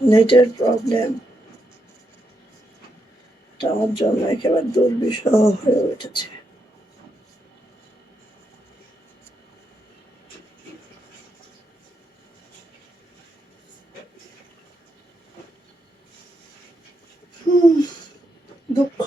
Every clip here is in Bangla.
নেটের প্রবলেম আমার জন্য একেবারে দুর্বিষহ হয়ে উঠেছে। দুঃখ।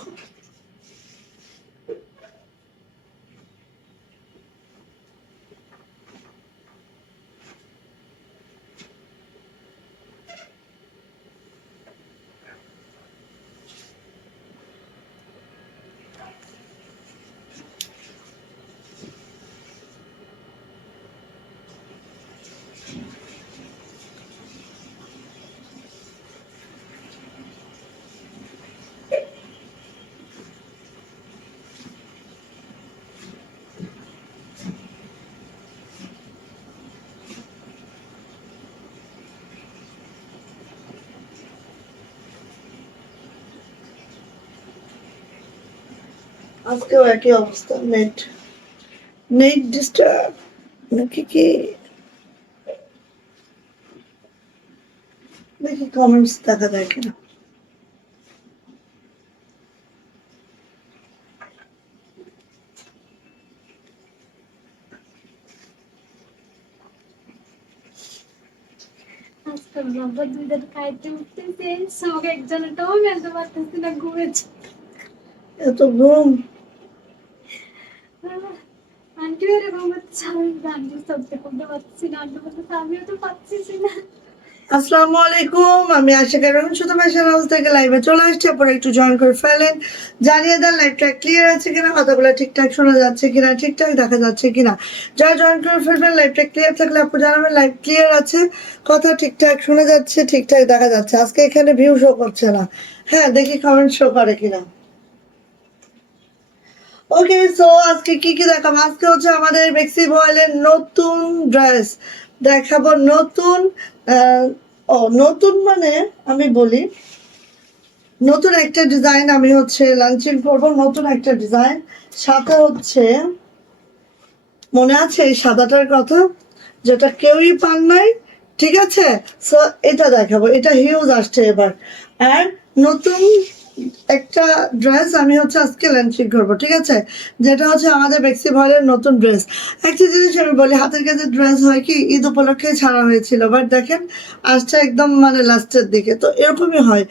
আজকেও একই অবস্থা, নেট ডিস্টার্ব নাকি কি? দেখি কমেন্টস দেখা যায় কিনা। আজকাল বাবা দুইটা খাইতে উঠতেছে, সব একজনেরটাও মেলতে পারতেছি না, ঘুমেছে। এত ঘুম? আন্টি এরকম হচ্ছে, আমি আন্টি সবচেয়ে করতে পারছি না, আন্টি বলতে আমিও তো পাচ্ছি না। আসসালামু আলাইকুম, আমি আশিকা রহমান শুধু ফ্যাশন হাউস থেকে লাইভে চলে আসছি। আপনারা একটু জয়েন করে ফেলেন, জানিয়ে দেন লাইভটা ক্লিয়ার আছে কিনা, কথাগুলো ঠিকঠাক শোনা যাচ্ছে কিনা, ঠিকঠাক দেখা যাচ্ছে কিনা। যারা জয়েন করে ফেলবেন, লাইভটা ক্লিয়ার থাকলে আপু জানাবেন লাইভ ক্লিয়ার আছে, কথা ঠিকঠাক শোনা যাচ্ছে, ঠিকঠাক দেখা যাচ্ছে। আজকে এখানে ভিউ শো করছে না। হ্যাঁ, দেখি কমেন্ট শো করে কিনা। ওকে, সো আজকে কি কি দেখাবো? আজকে হচ্ছে আমাদের বেক্সি বয়েলের নতুন ড্রেস দেখাবো। নতুন নতুন মানে আমি বলি নতুন একটা ডিজাইন আমি হচ্ছে লঞ্চিং করবো, নতুন একটা ডিজাইন। সাথে হচ্ছে মনে আছে এই সাদাটার কথা, যেটা কেউই পান নাই, ঠিক আছে? সো এটা দেখাবো, এটা হিউজ আসছে এবার। আর নতুন একটা ড্রেস আমি হচ্ছে আজকে লঞ্চিং করবো, ঠিক আছে? যেটা হচ্ছে আমাদের বেক্সি ভয়েলের নতুন ড্রেস। একটা জিনিস আমি বলি, হাতের কাছে ড্রেস হয় কি ঈদ উপলক্ষে ছাড়া হয়েছিল, বাট দেখেন আসছে একদম মানে লাস্টের দিকে, তো এরকমই হয়।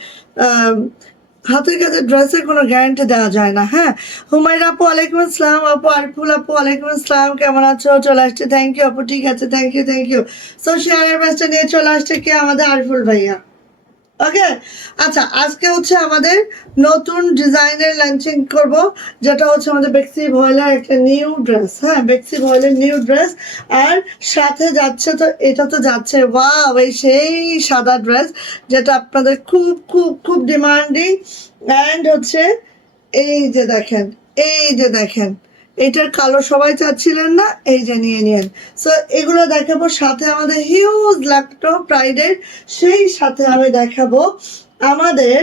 হাতের কাছে ড্রেসের কোনো গ্যারান্টি দেওয়া যায় না। হ্যাঁ, হুমায়রা আপু ওয়ালাইকুম আসসালাম, আপু আরিফুল আপু ওয়ালাইকুম আসসালাম, কেমন আছো? চলে আসছে, থ্যাংক ইউ আপু, ঠিক আছে, থ্যাংক ইউ। সো শেয়ারের ব্যাচটা নিয়ে চলে আসছে কে? আমাদের আরিফুল ভাইয়া। ওকে, আচ্ছা, আজকে হচ্ছে আমাদের নতুন ডিজাইনের লঞ্চিং করব, যেটা হচ্ছে আমাদের বেক্সি ভয়েলের একটা নিউ ড্রেস। হ্যাঁ, বেক্সি ভয়েলের নিউ ড্রেস। আর সাথে যাচ্ছে, তো এটা তো যাচ্ছে ওয়াও, এই সেই সাদা ড্রেস, যেটা আপনাদের খুব খুব খুব ডিমান্ডিং। অ্যান্ড হচ্ছে এই যে দেখেন, এই যে দেখেন, এটার কালো সবাই চাচ্ছিলেন না, এই যে নিয়ে নিন। সো এগুলো দেখাবো, সাথে আমাদের হিউজ ল্যাপটপ প্রাইডের, সেই সাথে আমি দেখাবো আমাদের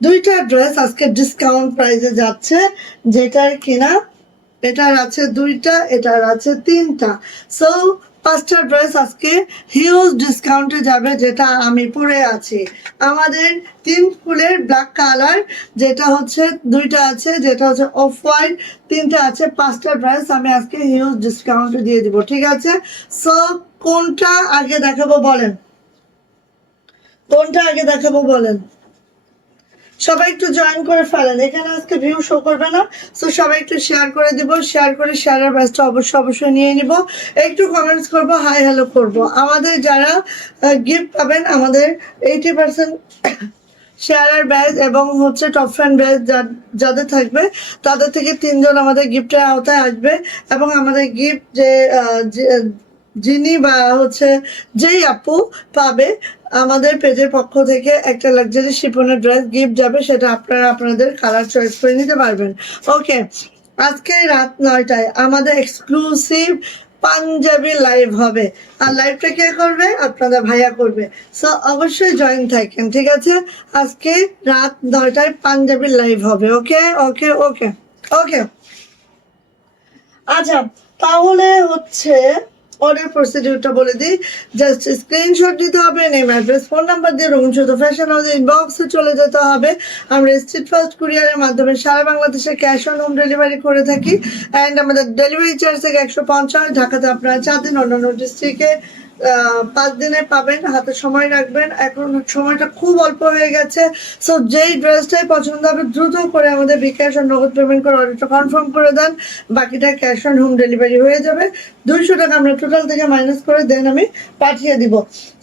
দুইটা ড্রেস আজকে ডিসকাউন্ট প্রাইসে যাচ্ছে, যেটার কিনা এটার আছে দুইটা, এটার আছে তিনটা। সো 5টা ড্রেস আজকে হিউজ ডিসকাউন্টে যাবে, যেটা আমি পরে আছি। আমাদের 3 ফুলের ব্ল্যাক কালার, যেটা হচ্ছে দুইটা আছে, যেটা হচ্ছে অফ হোয়াইট, তিনটা আছে। 5টা ড্রেস আমি আজকে হিউজ ডিসকাউন্টে দিয়ে দিব, ঠিক আছে? সো কোনটা আগে দেখাবো বলেন, কোনটা আগে দেখাবো বলেন? সবাই একটু জয়েন করে ফেলেন, এখানে আজকে ভিউ শো করবে না। সো সবাই একটু শেয়ার করে দিব, শেয়ার করে শেয়ারের ব্যাচটা অবশ্যই নিয়ে নিব। একটু কমেন্টস করব, হাই হ্যালো করব। আমাদের যারা গিফট পাবেন, আমাদের 80% শেয়ারের ব্যাচ এবং হচ্ছে টপ ফ্যান ব্যাচ যাদের থাকবে, তাদের থেকে 3জন আমাদের গিফটের আওতায় আসবে। এবং আমাদের গিফট যিনি বা হচ্ছে যেই আপু পাবে, আমাদের পেজের পক্ষ থেকে একটা লাক্সারি শিফনের ড্রেস গিফট যাবে, সেটা আপনারা আপনাদের কালার চয়েস করে নিতে পারবেন। ওকে, আজকে রাত 9টায় আমাদের এক্সক্লুসিভ পাঞ্জাবি লাইভ হবে। আর লাইভটা কে করবে? আপনাদের ভাইয়া করবে। সো অবশ্যই জয়েন থাকেন, ঠিক আছে? আজকে রাত 9টায় পাঞ্জাবি লাইভ হবে। ওকে ওকে ওকে ওকে, আচ্ছা, তাহলে হচ্ছে অর্ডার প্রসিডিউরটা বলে দিই, জাস্ট স্ক্রিনশট দিতে হবে, নেম অ্যাড্রেস ফোন নাম্বার দিয়ে রুমশুদ্ধ ফ্যাশন হাউস ইনবক্সে চলে যেতে হবে। আমরা স্ট্রিট ফাস্ট কুরিয়ারের মাধ্যমে সারা বাংলাদেশে ক্যাশ অন হোম ডেলিভারি করে থাকি অ্যান্ড আমাদের ডেলিভারি চার্জ থেকে 150। ঢাকাতে আপনারা 4 দিন, অন্যান্য ডিস্ট্রিক্টে 5 দিনে পাবেন। হাতে সময় রাখবেন, এখন সময়টা খুব অল্প হয়ে গেছে। সো যেই ড্রেসটাই পছন্দ হবে দ্রুত করে আমাদের বিকাশ আর নগদ পেমেন্ট করে অর্ডারটা কনফার্ম করে দেন, বাকিটা ক্যাশ অন হোম ডেলিভারি হয়ে যাবে। 200 টাকা আমরা টোটাল থেকে মাইনাস করে দেন আমি পাঠিয়ে দিব।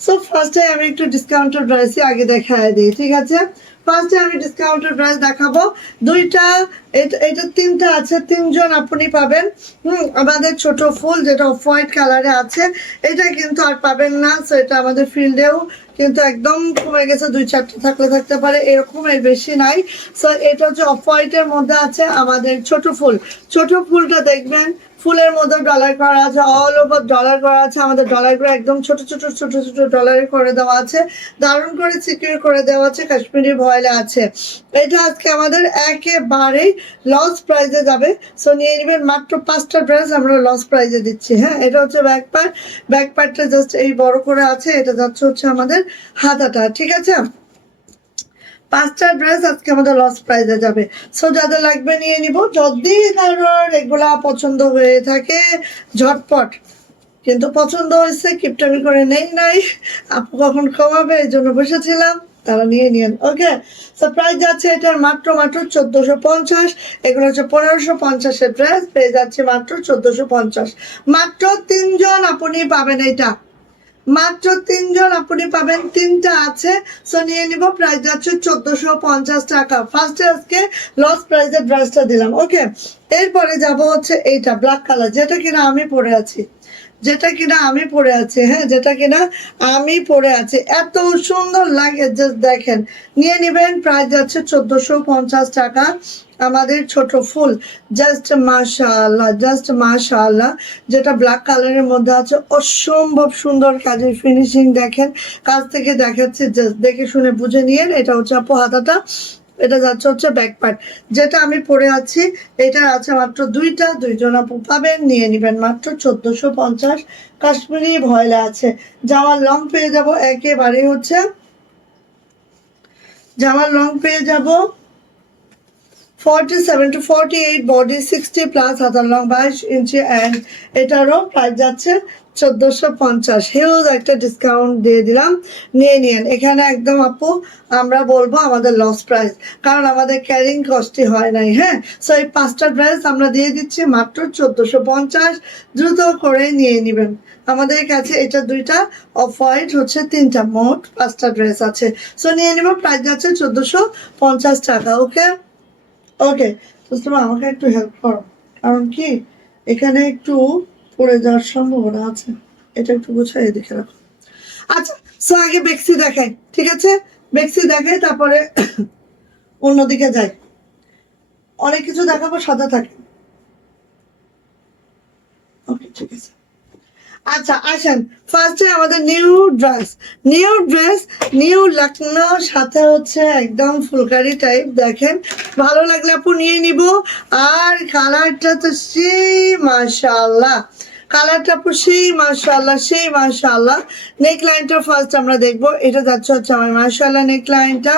সো ফার্স্টে আমি একটু ডিসকাউন্টেড প্রাইসই আগে দেখায় দিই, ঠিক আছে? ফার্স্টে আমি ডিসকাউন্টেড প্রাইস দেখাবো দুইটা, এটা তিনটা আছে, 3 জন আপনি পাবেন। আমাদের ছোট ফুল যেটা অফ হোয়াইট কালারে আছে, এটা কিন্তু আর পাবেন না। সো এটা আমাদের ফিল্ডেও কিন্তু একদম কমে গেছে, 2-4টা থাকলে থাকতে পারে, এরকম এর বেশি নাই। সো এটা হচ্ছে অফ হোয়াইটের মধ্যে আছে আমাদের ছোট ফুল। ছোট ফুলটা দেখবেন ফুলের মধ্যে ডলার করা আছে, অল ওভার ডলার করা আছে। আমাদের ডলারগুলো একদম ছোট ছোট ছোট ছোট ডলারে করে দেওয়া আছে, দারুণ করে সিকিউর করে দেওয়া আছে, কাশ্মীরি ভয়েলে আছে। এটা আজকে আমাদের একেবারেই লস প্রাইজে যাবে। সো নিয়ে নেবেন মাত্র 5টা ড্রেস আমরা লস প্রাইজে দিচ্ছি। হ্যাঁ, এটা হচ্ছে ব্যাক পার্ট, ব্যাক পার্টটা জাস্ট এই বড় করে আছে, এটা যাচ্ছে হচ্ছে আমাদের হাতাটা, ঠিক আছে? 5টা ড্রেস আজকে আমাদের লস প্রাইজে যাবে। সো যাদের লাগবে নিয়ে নিব, যদি কারোর এগুলা পছন্দ হয়ে থাকে ঝটপট, কিন্তু পছন্দ হয়েছে কিপটামি করে নেই নাই, আপু কখন কমাবে এই জন্য বসেছিলাম, তারা নিয়ে নিন। ওকে, সো প্রাইস যাচ্ছে এটার মাত্র 1450। এগুলো হচ্ছে 1550-এর ড্রেস, পেয়ে যাচ্ছে মাত্র 1450। মাত্র 3 জন আপনি পাবেন এটা, মাত্র 3 জন আপনি পাবেন, 3টা আছে। সো নিয়ে নিব, প্রাইস যাচ্ছে 1450 টাকা। ফার্স্টে আজকে লস প্রাইসের ড্রেসটা দিলাম। ওকে, এরপরে যাব হচ্ছে এইটা ব্ল্যাক কালার, যেটা কিনা আমি পরে আছি, যেটা কিনা আমি পরে আছি, হ্যাঁ, যেটা কিনা আমি পরে আছি, এত সুন্দর লাগে, জাস্ট দেখেন। নিয়ে নেবেন, প্রাইস যাচ্ছে 1450 টাকা। আমাদের ছোট ফুল, জাস্ট মাশাআল্লাহ, জাস্ট মাশাআল্লাহ, যেটা ব্ল্যাক কালারের মধ্যে আছে, অসম্ভব সুন্দর কাজের ফিনিশিং দেখেন। কাছ থেকে দেখাচ্ছে, জাস্ট দেখে শুনে বুঝে নিয়েন। এটা হচ্ছে আপু হাতাটা, এটা যাচ্ছে হচ্ছে ব্যাক পার্ট, যেটা আমি পরে আছি। এটা আছে মাত্র 2টা, 2 জন আপু পাবেন, নিয়ে নেবেন মাত্র 1450। কাশ্মীরি ভয়েলে আছে। জামার লং পেয়ে যাব একেবারে হচ্ছে, জামার লং পেয়ে যাব 47 to 48, বডি 60 প্লাস, হাতার লং 22 ইঞ্চি অ্যান্ড এটারও প্রাইস যাচ্ছে 1450। হিউজ একটা ডিসকাউন্ট দিয়ে দিলাম, নিয়ে নিন। এখানে একদম আপু আমরা বলবো আমাদের লস প্রাইস, কারণ আমাদের ক্যারিং কস্টই হয় নাই। হ্যাঁ, সো এই 5টা ড্রেস আমরা দিয়ে দিচ্ছি মাত্র 1450। দ্রুত করে নিয়ে নেবেন। আমাদের কাছে এটা 2টা, অফ হোয়াইট হচ্ছে 3টা, মোট 5টা ড্রেস আছে। সো নিয়ে নেব, প্রাইস যাচ্ছে 1450 টাকা। ওকে ওকে, তো তুমি আমাকে একটু হেল্প করো, কারণ কি এখানে একটু পড়ে যাওয়ার সম্ভাবনা আছে, এটা একটু গুছাই দেখে রাখো। আচ্ছা, সো আগে বেক্সি দেখাই, ঠিক আছে? বেক্সি দেখাই, তারপরে অন্যদিকে যাই। অনেক কিছু দেখাবো, সাথে থাকে। ওকে, ঠিক আছে। আচ্ছা আসেন, ফার্স্টে আমাদের নিউ ড্রেস, নিউ লখনৌ, সাথে হচ্ছে একদম ফুলকারি টাইপ। দেখেন, ভালো লাগলে আপু নিয়ে নিব। আর কালারটা তো সেই মাশাআল্লাহ, কালারটা আপু সেই মাশাআল্লাহ, সেই মাশাআল্লাহ। নেক লাইনটা ফার্স্ট আমরা দেখবো, এটা যাচ্ছে হচ্ছে আমার মাশাআল্লাহ নেক লাইনটা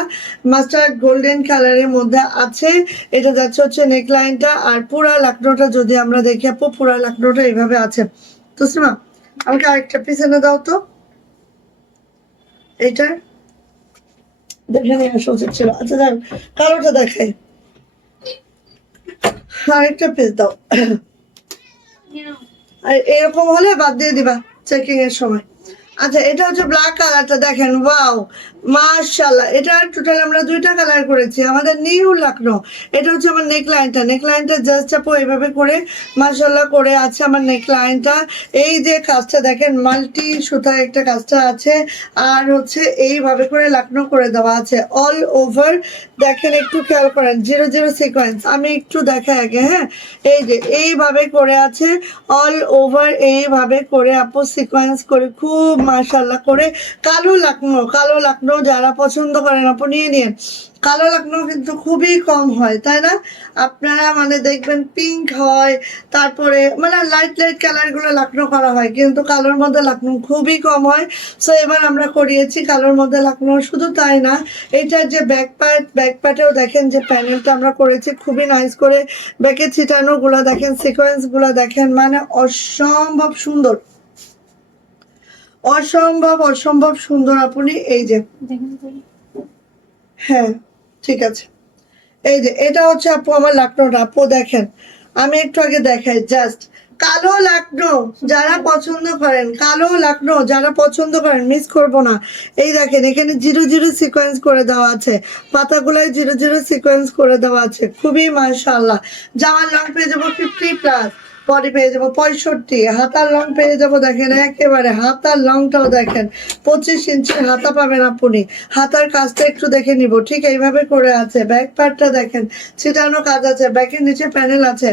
মাস্টার্ড গোল্ডেন কালারের মধ্যে আছে। এটা যাচ্ছে হচ্ছে নেক লাইনটা। আর পুরা লখনৌটা যদি আমরা দেখি আপু, পুরা লখনৌটা এইভাবে আছে। তো সিমা, আমাকে আরেকটা পিছনে দাও তো, এইটা দেখে নিয়ে আসা উচিত ছিল। আচ্ছা যাক, কালোটা দেখাই, আরেকটা পিস দাও। আর এরকম হলে বাদ দিয়ে দিবা চেকিং এর সময়। আচ্ছা, এটা হচ্ছে ব্ল্যাক কালারটা, দেখেন, ওয়াও মাশাআল্লাহ। এটা টোটাল আমরা 2টা কালার করেছি, আমাদের নিউ লখনৌ। এটা হচ্ছে আমার নেক লাইনটা জাস্ট আপু এইভাবে করে মাশাআল্লাহ করে আছে আমার নেক লাইনটা। এই যে কাজটা দেখেন, মাল্টি সুতায় একটা কাজটা আছে, আর হচ্ছে এইভাবে করে লখনৌ করে দেওয়া আছে অল ওভার। দেখেন, একটু খেয়াল করেন, 0-0 সিকোয়েন্স। আমি একটু দেখাই আগে, হ্যাঁ, এই যে এইভাবে করে আছে অল ওভার, এইভাবে করে আপু সিকোয়েন্স করে, খুব মাশাআল্লাহ করে। কালো লখনৌ যারা পছন্দ করেন আপু নিয়ে নিন। কালো লাকনো কিন্তু খুবই কম হয়, তাই না? আপনারা মানে দেখবেন পিঙ্ক হয়, তারপরে মানে লাইট লাইট কালারগুলো লাকনো করা হয়, কিন্তু কালোর মধ্যে লাকনো খুবই কম হয়। সো এবার আমরা করিয়েছি কালোর মধ্যে লাকনো। শুধু তাই না, এটার যে ব্যাক পার্টেও দেখেন যে প্যানেলটা আমরা করেছি খুবই নাইস করে। ব্যাকে ছিটানোগুলো দেখেন, সিকোয়েন্সগুলো দেখেন, মানে অসম্ভব সুন্দর, অসম্ভব অসম্ভব সুন্দর। আপনি এই যে, দেখেন তো। হ্যাঁ ঠিক আছে, এই যে এটা হচ্ছে আপু আমার লাকনোটা। আপু দেখেন, আমি একটু আগে দেখাই জাস্ট, কালো লাকনো যারা পছন্দ করেন, কালো লাকনো যারা পছন্দ করেন, মিস করবো না। এই দেখেন এখানে জিরো জিরো সিকোয়েন্স করে দেওয়া আছে, পাতাগুলোয় জিরো জিরো সিকোয়েন্স করে দেওয়া আছে, খুবই মাশাআল্লাহ। জামার লং পেয়ে যাবো 50+, বডি পেয়ে যাবো 65, হাতার লং পেয়ে যাবো দেখেন একেবারে, হাতার লংটাও দেখেন 25 ইঞ্চি হাতা পাবেন আপনি। হাতার কাজটা একটু দেখে নিব, ঠিক এইভাবে করে আছে। ব্যাক পার্টটা দেখেন, ছিটানো কাজ আছে, ব্যাকের নিচে প্যানেল আছে,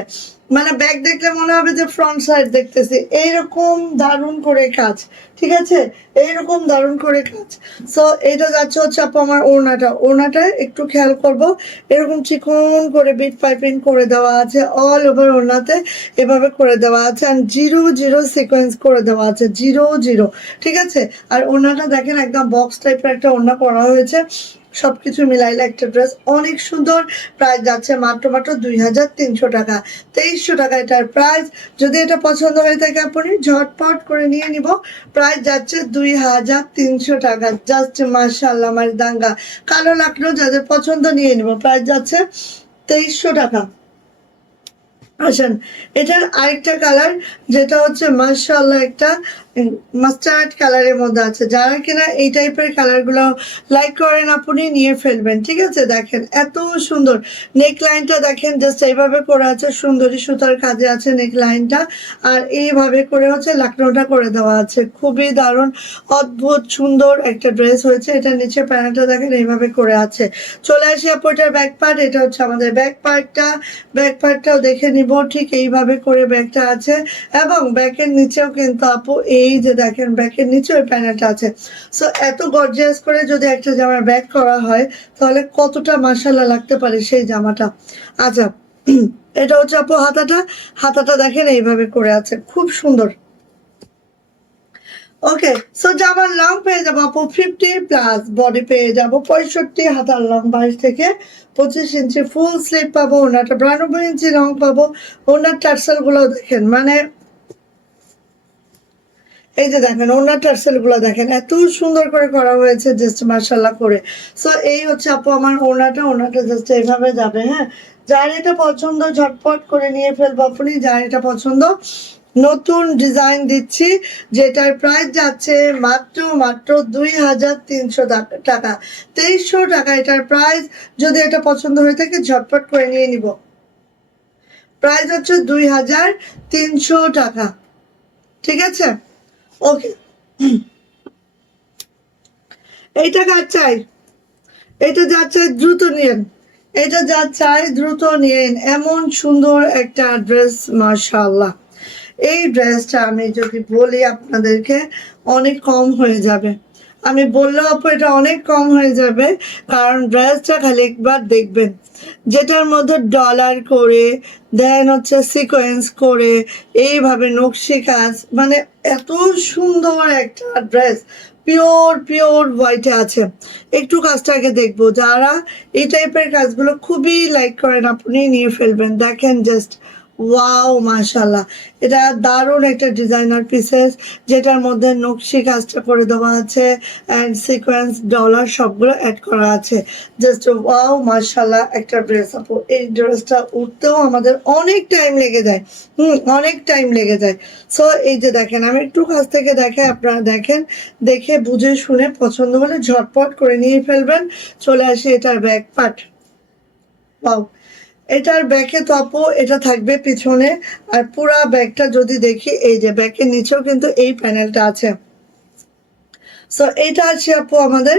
মানে ব্যাক দেখলে মনে হবে যে ফ্রন্ট সাইড দেখতেছি, এইরকম দারুণ করে কাজ। ঠিক আছে, এইরকম দারুণ করে কাজ। সো এটা যাচ্ছে হচ্ছে আপু আমার ওড়নাটা একটু খেয়াল করব, এরকম চিকন করে বিট পাইপিং করে দেওয়া আছে অল ওভার ওড়নাতে, এভাবে করে দেওয়া আছে, আর জিরো জিরো সিকোয়েন্স করে দেওয়া আছে, জিরো জিরো। ঠিক আছে, আর ওড়নাটা দেখেন একদম বক্স টাইপের একটা ওড়না করা হয়েছে। সবকিছু মিলাইলে একটা ড্রেস অনেক সুন্দর। প্রাইস যাচ্ছে মাত্র মাত্র 2300 টাকা, 2300 টাকা এটার প্রাইস। যদি এটা পছন্দ হয়ে থাকে আপনি ঝটপট করে নিয়ে নিব। প্রাইস যাচ্ছে 2300 টাকা, জাস্ট মাশাআল্লাহ আমার দাঙ্গা। কালো লাকড়ো যাদের পছন্দ নিয়ে নিব, প্রাইস যাচ্ছে 2300 টাকা। আসেন, এটার আরেকটা কালার যেটা হচ্ছে মাশাআল্লাহ একটা মাস্টার্ড কালারের মধ্যে আছে, যারা কিনা এই টাইপের কালারগুলো লাইক করেন আপনি নিয়ে ফেলবেন। ঠিক আছে, দেখেন এত সুন্দর নেক লাইনটা, দেখেন জাস্ট এইভাবে করে আছে, সুন্দরী সুতার কাজে আছে নেক লাইনটা, আর এইভাবে করে হচ্ছে লাকড়োটা করে দেওয়া আছে, খুবই দারুণ অদ্ভুত সুন্দর একটা ড্রেস হয়েছে। এটা নিচে প্যানেলটা দেখেন এইভাবে করে আছে। চলে আসি আপু এটার ব্যাক পার্ট, এটা হচ্ছে আমাদের ব্যাক পার্টটা। ব্যাক পার্টটাও দেখে নিব, ঠিক এইভাবে করে ব্যাগটা আছে, এবং ব্যাকের নিচেও কিন্তু আপু এই যে দেখেন ব্যাকের নিচেও প্যানেলটা আছে। সো এত গর্জিয়াস করে যদি একটা জামার ব্যাক করা হয়, তাহলে কতটা মাশাআল্লাহ লাগতে পারে সেই জামাটা। আচ্ছা, এটা হচ্ছে আপু হাতাটা দেখেন এইভাবে করে আছে, খুব সুন্দর। ওকে, সো জামার লং পেয়ে যাবো আপু 50+, বডি পেয়ে যাবো 65, হাতার লং 22 থেকে 25 ইঞ্চি, ফুল স্লিভ পাবো, ওনাটা 92 ইঞ্চি লং পাবো। ওনার টার্সেল গুলো দেখেন, মানে এই যে দেখেন ওনার টার্সেল গুলো দেখেন এত সুন্দর করে করা হয়েছে, জাস্ট মাশাআল্লাহ করে। সো এই হচ্ছে আপু আমার ওনাটা জাস্ট এইভাবে যাবে। হ্যাঁ, যার এটা পছন্দ ঝটপট করে নিয়ে ফেলবো আপনি, যার এটা পছন্দ। নতুন ডিজাইন দিচ্ছি, যেটার প্রাইস যাচ্ছে মাত্র মাত্র 2300 টাকা, 2300 টাকা এটার প্রাইস। যদি এটা পছন্দ হয়ে থাকে ঝটপট করে নিয়ে নিব। প্রাইস হচ্ছে 2300 টাকা। ঠিক আছে, ওকে। এইটা কার চাই? এটা যা চাই দ্রুত নিন, এটা যা চাই দ্রুত নিন। এমন সুন্দর একটা ড্রেস, মাশাআল্লাহ। এই ড্রেসটা আমি যদি বলি আপনাদেরকে অনেক কম হয়ে যাবে, আমি বললেও আপু এটা অনেক কম হয়ে যাবে, কারণ ড্রেসটা খালি একবার দেখবেন, যেটার মধ্যে ডলার করে দেন হচ্ছে সিকোয়েন্স করে এইভাবে নকশি কাজ, মানে এত সুন্দর একটা ড্রেস, পিওর পিওর হোয়াইটে আছে। একটু কাজটা আগে দেখবো, যারা এই টাইপের কাজগুলো খুবই লাইক করেন আপনি নিয়ে ফেলবেন। দেখেন জাস্ট ওয়াও মাশাআল্লাহ, এটা দারুণ একটা ডিজাইনার পিসেস, যেটার মধ্যে নকশি কাজটা করে দেওয়া আছে, অ্যান্ড সিকোয়েন্স ডলার সবগুলো অ্যাড করা আছে। জাস্ট ওয়াও মাশাআল্লাহ একটা ড্রেস আপু। এই ড্রেসটা উঠতেও আমাদের অনেক টাইম লেগে যায়, অনেক টাইম লেগে যায়। সো এই যে দেখেন, আমি একটু কাছ থেকে দেখাই, আপনারা দেখেন, দেখে বুঝে শুনে পছন্দ হলে ঝটপট করে নিয়ে ফেলবেন। চলে আসি এটার ব্যাক পার্ট। ওয়াও, এটার ব্যাকে তো আপু এটা থাকবে পিছনে, আর পুরা ব্যাগটা যদি দেখি এই যে ব্যাকের নিচেও কিন্তু এই প্যানেলটা আছে। সো এটা আছে আপু আমাদের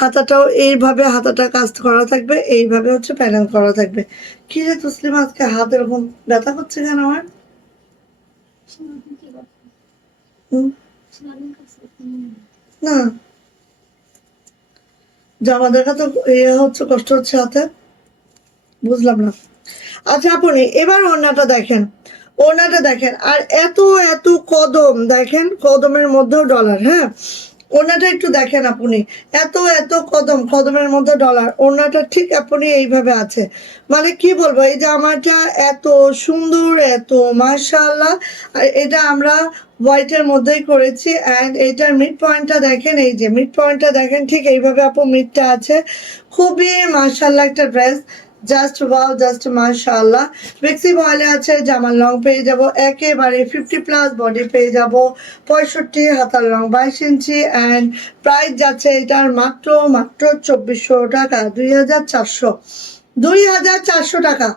হাতাটাও এইভাবে হাতাটা কাজ করা থাকবে, এইভাবে হচ্ছে প্যানেল করা থাকবে। কি রে তসলিমা, আজকে হাত এরকম ব্যথা করছে কেন আমার? সমাধান কি করছেন? হুম, সমাধান কাছে না জামা দেখা তো ইয়ে হচ্ছে, কষ্ট হচ্ছে হাতে, বুঝলাম না। আচ্ছা আপনি এবার ওড়নাটা দেখেন, ওড়নাটা দেখেন, আর এত এত কদম দেখেন, কদমের মধ্যেও ডলার, হ্যাঁ ওড়নাটা একটু দেখেন আপনি, এত এত কদম, কদমের মধ্যে ডলার, ওড়নাটা ঠিক আপনি এইভাবে আছে, মানে কি বলবো, এই জামাটা এত সুন্দর, এত মাশাআল্লাহ। আর এটা আমরা হোয়াইটের মধ্যেই করেছি, অ্যান্ড এটার মিড পয়েন্টটা দেখেন, এই যে মিড পয়েন্টটা দেখেন, ঠিক এইভাবে আপু মিডটা আছে, খুবই মাশাআল্লাহ একটা ড্রেস, জাস্ট ওয়াও, জাস্ট মাশাআল্লাহ। বেক্সি বয়েলে আছে, জামার লং পেয়ে যাব একেবারে 50+, বডি পেয়ে যাব 65, হাতার লং 22 ইঞ্চি, অ্যান্ড প্রাইস যাচ্ছে এটার মাত্র মাত্র 2400 টাকা, 2400 টাকা।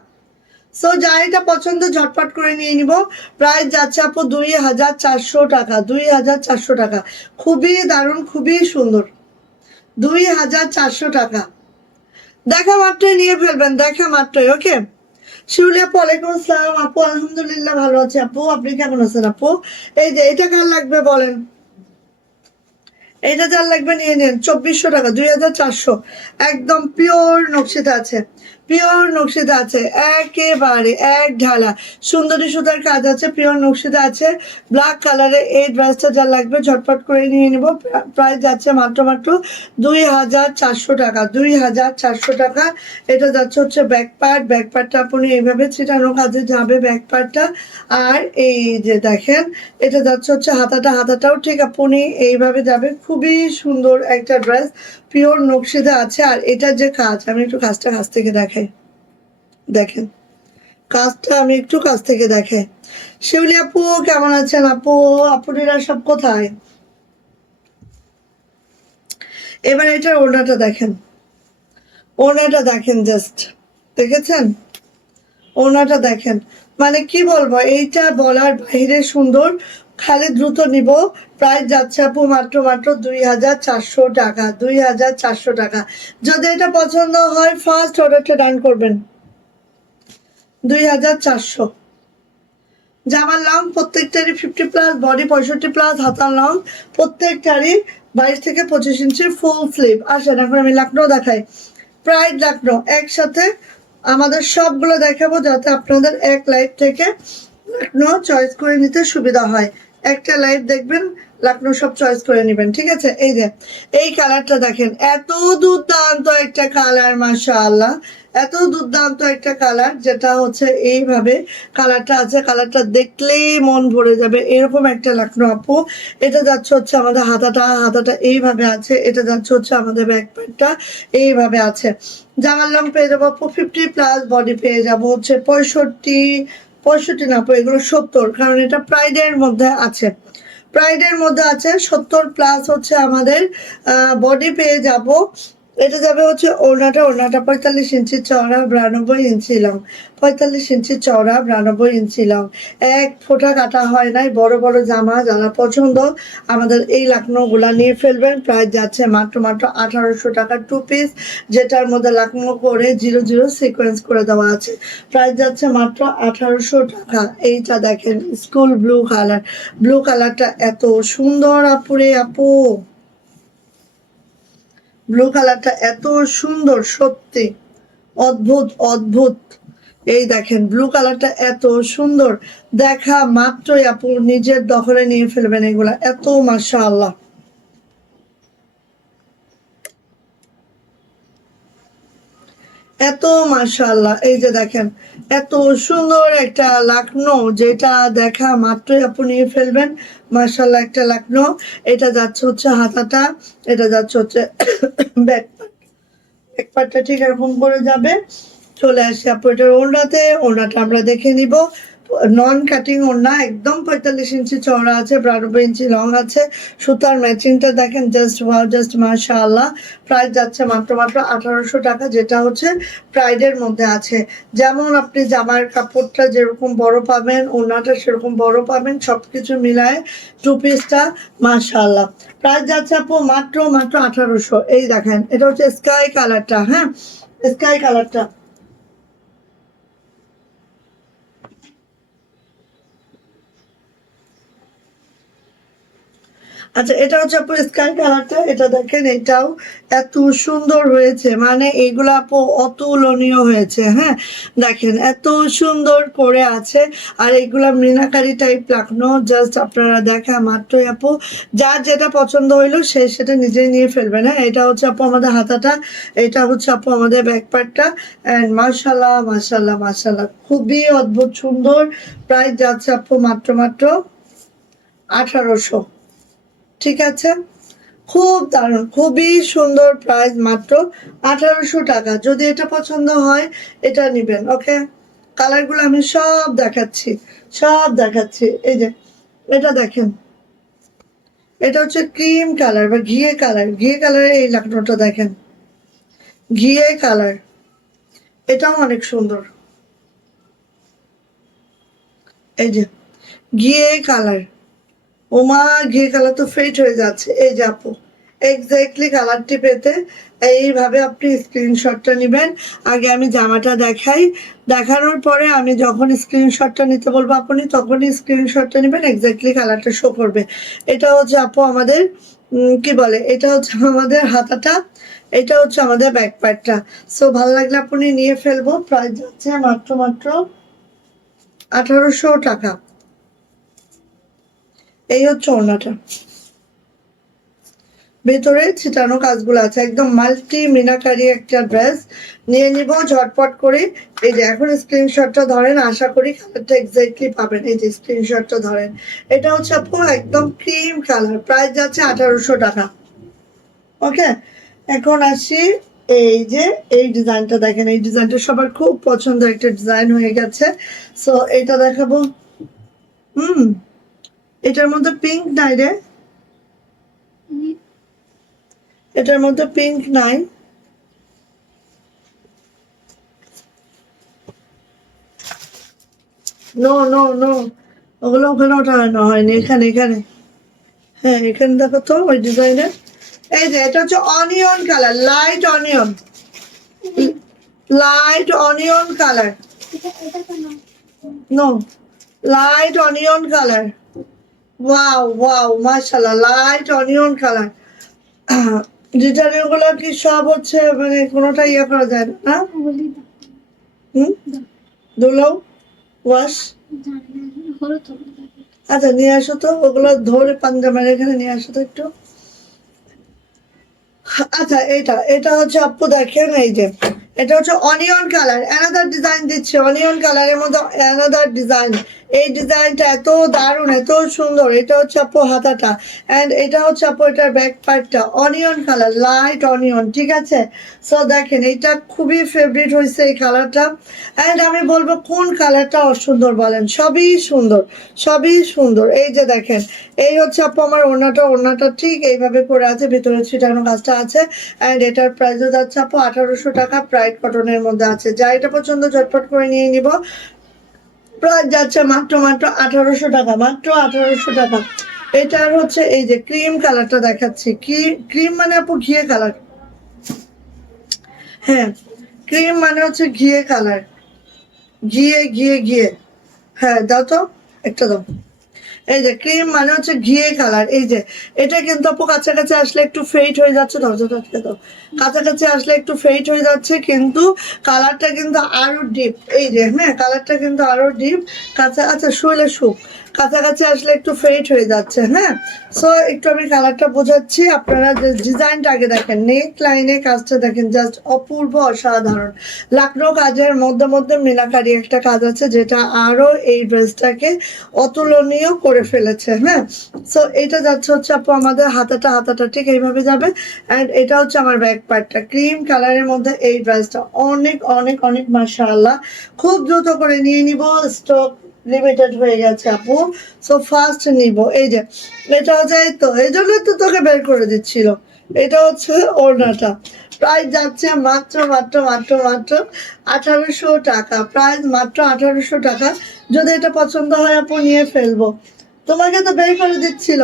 সো যার এটা পছন্দ ঝটপট করে নিয়ে নিব। প্রাইস যাচ্ছে আপু 2400 টাকা, 2400 টাকা, খুবই দারুণ, খুবই সুন্দর, 2400 টাকা। দেখা মাত্রই নিয়ে ফেলবেন, দেখা মাত্রই। ওকে, শিউলি আপু ওয়ালাইকুম আসসালাম। আপু আলহামদুলিল্লাহ ভালো আছি আপু, আপনি কেমন আছেন আপু? এই যে এটা কার লাগবে বলেন, এইটা যার লাগবে নিয়ে নিন, 2400 টাকা, 2400, একদম পিওর নকশিতে আছে, পিওর নকশিতে আছে, একেবারে এক ঢালা সুন্দরী সুতার কাজ আছে, পিওর নকশিতে আছে, ব্ল্যাক কালারের এই ড্রেসটা যার লাগবে ঝটপট করে নিয়ে নিব। প্রাইস যাচ্ছে মাত্র মাত্র 2400 টাকা, 2400 টাকা। এটা যাচ্ছে হচ্ছে ব্যাক পার্ট, ব্যাক পার্টটা আপনি এইভাবে ছিটানো কাজে যাবে ব্যাক পার্টটা। আর এই যে দেখেন, এটা যাচ্ছে হচ্ছে হাতাটা, হাতাটাও ঠিক আপনি এইভাবে যাবে, খুবই সুন্দর একটা ড্রেস, পিওর নকশিদা আছে। আর এটার যে কাজ, আমি একটু কাজটা কাছ থেকে দেখাই, দেখেন কাজটা আমি একটু কাছ থেকে দেখাই। শিউলি আপু কেমন আছেন আপু? আপুরা সব কোথায়? এবার এটার ওড়নাটা দেখেন, ওড়নাটা দেখেন, জাস্ট দেখেছেন ওড়নাটা দেখেন, মানে কি বলবো, এইটা বলার বাইরে সুন্দর, খালি দ্রুত নিব। প্রাইস যাচ্ছে আপু মাত্র মাত্র 2400 টাকা, 2400 টাকা। যদি এটা পছন্দ হয় ফার্স্ট অর্ডারটা ডান করবেন, 2400। জামার লং প্রত্যেকটারই 50+, বডি 65+, হাতার লং প্রত্যেকটারই 22 থেকে 25 ইঞ্চি ফুল স্লিভ। আসেন এখন আমি লাকনো দেখাই, প্রাইড লাকনো একসাথে আমাদের সবগুলো দেখাবো, যাতে আপনাদের এক লাইভ থেকে লাকনো চয়েস করে নিতে সুবিধা হয়। একটা লাইভ দেখবেন, লাকনো সব চয়েস করে নেবেন, ঠিক আছে? এই যে এই কালারটা দেখেন, এত দুর্দান্ত একটা কালার, মাশাআল্লাহ, এত দুর্দান্ত একটা কালার, যেটা হচ্ছে এইভাবে কালারটা আছে, কালারটা দেখলেই মন ভরে যাবে, এরকম একটা লাকনো আপু। এটা যাচ্ছে হচ্ছে আমাদের হাতাটা, হাতাটা এইভাবে আছে, এটা যাচ্ছে হচ্ছে আমাদের ব্যাক পার্টটা এইভাবে আছে। জামার লং পেয়ে যাবো 50+, বডি পেয়ে যাবো হচ্ছে 65 না, এগুলো 70, কারণ এটা প্রাইডের মধ্যে আছে, প্রাইডের মধ্যে আছে 70+, হচ্ছে আমাদের বডি পেয়ে যাব। এটা যাবে হচ্ছে ওড়নাটা, ওড়নাটা 45 ইঞ্চি চওড়া, 92 ইঞ্চি লং, 45 ইঞ্চি চওড়া, 92 ইঞ্চি লং, এক ফোঁটা কাটা হয় নাই। বড় বড় জামা যারা পছন্দ আমাদের এই লাকনোগুলা নিয়ে ফেলবেন। প্রাইস যাচ্ছে মাত্র মাত্র 1800 টাকা 2 পিস, যেটার মধ্যে লাকনো করে 00 সিকোয়েন্স করে দেওয়া আছে। প্রাইস যাচ্ছে মাত্র 1800 টাকা। এইটা দেখেন স্কুল ব্লু কালার, ব্লু কালারটা এত সুন্দর আপুরে আপু, ব্লু কালারটা এত সুন্দর, সত্যি অদ্ভুত অদ্ভুত। এই দেখেন ব্লু কালারটা এত সুন্দর, দেখা মাত্রই আপু নিজের দখলে নিয়ে ফেলবেন, এগুলা এত মাশাআল্লাহ, এত মাশাআল্লাহ। এই যে দেখেন এত সুন্দর একটা লাকনো, যেটা দেখা মাত্রই আপনি নিয়ে ফেলবেন, মাশাআল্লাহ একটা লাকনো। এটা যাচ্ছে হচ্ছে হাতাটা, এটা যাচ্ছে হচ্ছে ব্যাক, এক পাটটা ঠিক এরকম করে যাবে। চলে আসি আপু এটার ওড়নাতে, ওড়নাটা আমরা দেখে নিব। নন কাটিং ওড়না, একদম 45 ইঞ্চি চওড়া আছে, 92 ইঞ্চি লং আছে, সুতার ম্যাচিংটা দেখেন, জাস্ট ওয়াও, জাস্ট মাশাআল্লাহ। প্রাইস যাচ্ছে মাত্র মাত্র 1800 টাকা, যেটা হচ্ছে প্রাইডের মধ্যে আছে। যেমন আপনি জামার কাপড়টা যেরকম বড় পাবেন, ওড়নাটা সেরকম বড় পাবেন, সবকিছু মিলায় 2 পিসটা মাশাআল্লাহ। প্রাইস যাচ্ছে আপু মাত্র মাত্র 1800। এই দেখেন এটা হচ্ছে স্কাই কালারটা, হ্যাঁ স্কাই কালারটা, আচ্ছা, এটা হচ্ছে আপু স্কাই কালারটা, এটা দেখেন, এটাও এত সুন্দর হয়েছে, মানে এগুলো আপু অতুলনীয় হয়েছে। হ্যাঁ, দেখেন এত সুন্দর করে আছে। আর এগুলা মিনাকারি টাইপ লাগানো, জাস্ট আপনারা দেখা মাত্রই আপু যার যেটা পছন্দ হইলো সে সেটা নিজেই নিয়ে ফেলবেন। হ্যাঁ, এটা হচ্ছে আপু আমাদের হাতাটা, এটা হচ্ছে আপু আমাদের ব্যাক পার্টটা। অ্যান্ড মাশাল্লাহ মাশাল্লাহ মাশাল্লাহ, খুবই অদ্ভুত সুন্দর। প্রাইস যাচ্ছে আপু মাত্র মাত্র 1800। ঠিক আছে, খুব দারুণ, খুবই সুন্দর, প্রাইস মাত্র 1800 টাকা। যদি এটা পছন্দ হয় এটা নিবেন। ওকে, কালারগুলো আমি সব দেখাচ্ছি, সব দেখাচ্ছি। এই যে এটা দেখেন, এটা হচ্ছে ক্রিম কালার বা ঘিয়ে কালার, ঘিয়ে কালারের এই লাকড়োটা দেখেন, ঘিয়ে কালার, এটাও অনেক সুন্দর। এই যে ঘিয়ে কালার, ওমা, ঘিয়ে কালার তো ফেড হয়ে যাচ্ছে। এই যে আপু এক্স্যাক্টলি কালারটি পেতে এইভাবে আপনি স্ক্রিনশটটা নেবেন। আগে আমি জামাটা দেখাই, দেখানোর পরে আমি যখন স্ক্রিনশটটা নিতে বলবো আপনি তখনই স্ক্রিনশটটা নেবেন, এক্স্যাক্টলি কালারটা শো করবে। এটা হচ্ছে আপু আমাদের কি বলে, এটা হচ্ছে আমাদের হাতাটা, এটা হচ্ছে আমাদের ব্যাক পার্টটা। সো ভালো লাগলে আপনি নিয়ে ফেলবো। প্রাইস যাচ্ছে মাত্র মাত্র 1800 টাকা। এই হচ্ছে ওড়নাটা, ভেতরে ছিটানো কাজগুলো আছে, একদম মাল্টি মিনাকারি একটা ড্রেস। নিয়ে নিব ঝটপট করে। এই যে এখন স্ক্রিনশটটা ধরেন, আশা করি কালারটা এক্স্যাক্টলি পাবেন। এই যে স্ক্রিনশটটা ধরেন, এটা হচ্ছে আপু একদম ক্রিম কালার, প্রাইস যাচ্ছে 1800 টাকা। ওকে, এখন আসি, এই যে এই ডিজাইনটা দেখেন, এই ডিজাইনটা সবার খুব পছন্দের একটা ডিজাইন হয়ে গেছে। সো এটা দেখাবো। হুম, এটার মধ্যে পিঙ্ক নাই রে, এটার মধ্যে পিঙ্ক নাই। নো নো নো, ওগুলো ওখানে ওঠানো হয়নি, এখানে এখানে। হ্যাঁ, এখানে দেখো তো ওই ডিজাইনের। এই যে এটা হচ্ছে onion colour, light onion, light onion colour. এটা কেন? No, light onion colour. Wow wow মাশাআল্লাহ, লাইট অনিয়ন কালার। ডিজাইন গুলো কি সব হচ্ছে মানে কোনোটা ইয়ে করা যায় না, না? বলি দাও, হুম, দাও। ধুলো, ওয়াশ। জানি না, হলুদ হলুদ লাগে। আচ্ছা নিয়ে আসো তো, ওগুলো ধরে পাঞ্জামার এখানে নিয়ে আসো তো একটু। আচ্ছা, এটা এটা হচ্ছে আপু দেখেন, এই যে এটা হচ্ছে অনিয়ন কালার, অ্যানাদার ডিজাইন দিচ্ছে, অনিয়ন কালারের মধ্যে অ্যানাদার ডিজাইন। এই ডিজাইনটা এত দারুণ, এত সুন্দর। এটা হচ্ছে আপু হাতাটা, অ্যান্ড এটা হচ্ছে আপু এটার ব্যাক পার্টটা, অনিয়ন কালার, লাইট অনিয়ন। ঠিক আছে, সো দেখেন এটা খুবই ফেভারিট হয়েছে এই কালারটা। অ্যান্ড আমি বলবো কোন কালারটা অসুন্দর বলেন, সবই সুন্দর, সবই সুন্দর। এই যে দেখেন, এই হচ্ছে আপু আমার ওড়নাটা, ওড়নাটা ঠিক এইভাবে করে আছে, ভিতরে ছিটানো কাজটা আছে। অ্যান্ড এটার প্রাইসও যাচ্ছে আপু 1800 টাকা, প্রাইড কটনের মধ্যে আছে। যা এটা পছন্দ ঝটপট করে নিয়ে নিব। প্রাইস যাচ্ছে মাত্র মাত্র 1800 টাকা, মাত্র 1800 টাকা। এটার হচ্ছে এই যে ক্রিম কালারটা দেখাচ্ছি, কি ক্রিম মানে আপু ঘিয়ে কালার। হ্যাঁ, ক্রিম মানে হচ্ছে ঘিয়ে কালার, ঘিয়ে ঘিয়ে ঘিয়ে। হ্যাঁ দাও তো, একটা দাও। এই যে ক্রিম মানে হচ্ছে ঘিয়ে কালার। এই যে এটা কিন্তু আপু কাছাকাছি আসলে একটু ফেড হয়ে যাচ্ছে, দরজাটা আটকে দাও। কাছাকাছি আসলে একটু ফেড হয়ে যাচ্ছে, কিন্তু কালারটা কিন্তু আরো ডিপ। এই যে হ্যাঁ, কালারটা কিন্তু আরো ডিপ। কাছা, আচ্ছা শুইলে সুপ, কাছাকাছি আসলে একটু ফেড হয়ে যাচ্ছে। হ্যাঁ, সো একটু আমি কালারটা বোঝাচ্ছি, আপনারা যে ডিজাইনটা আগে দেখেন, নেক লাইনে কাজটা দেখেন, জাস্ট অপূর্ব অসাধারণ। লাকনো কাজের মধ্যে মধ্যে মিনাকারি একটা কাজ আছে, যেটা আরো এই ড্রেসটাকে অতুলনীয় করে ফেলেছে। হ্যাঁ, সো এটা যাচ্ছে হচ্ছে আপু আমাদের হাতাটা, হাতাটা ঠিক এইভাবে যাবে। অ্যান্ড এটা হচ্ছে আমার ব্যাক পার্টটা, ক্রিম কালারের মধ্যে এই ড্রেসটা অনেক অনেক অনেক মাশাআল্লাহ। খুব দ্রুত করে নিয়ে নিব, স্টক লিমিটেড হয়ে গেছে আপু। সো ফার্স্ট নিব। এই যে এটা হচ্ছে, এই তো এই জন্য তো তোকে বের করে দিচ্ছিল। এটা হচ্ছে ওড়নাটা, প্রাইস যাচ্ছে মাত্র মাত্র মাত্র মাত্র 1800 টাকা, প্রাইস মাত্র 1800 টাকা। যদি এটা পছন্দ হয় আপু নিয়ে ফেলবো, তোমাকে তো বের করে দিচ্ছিল।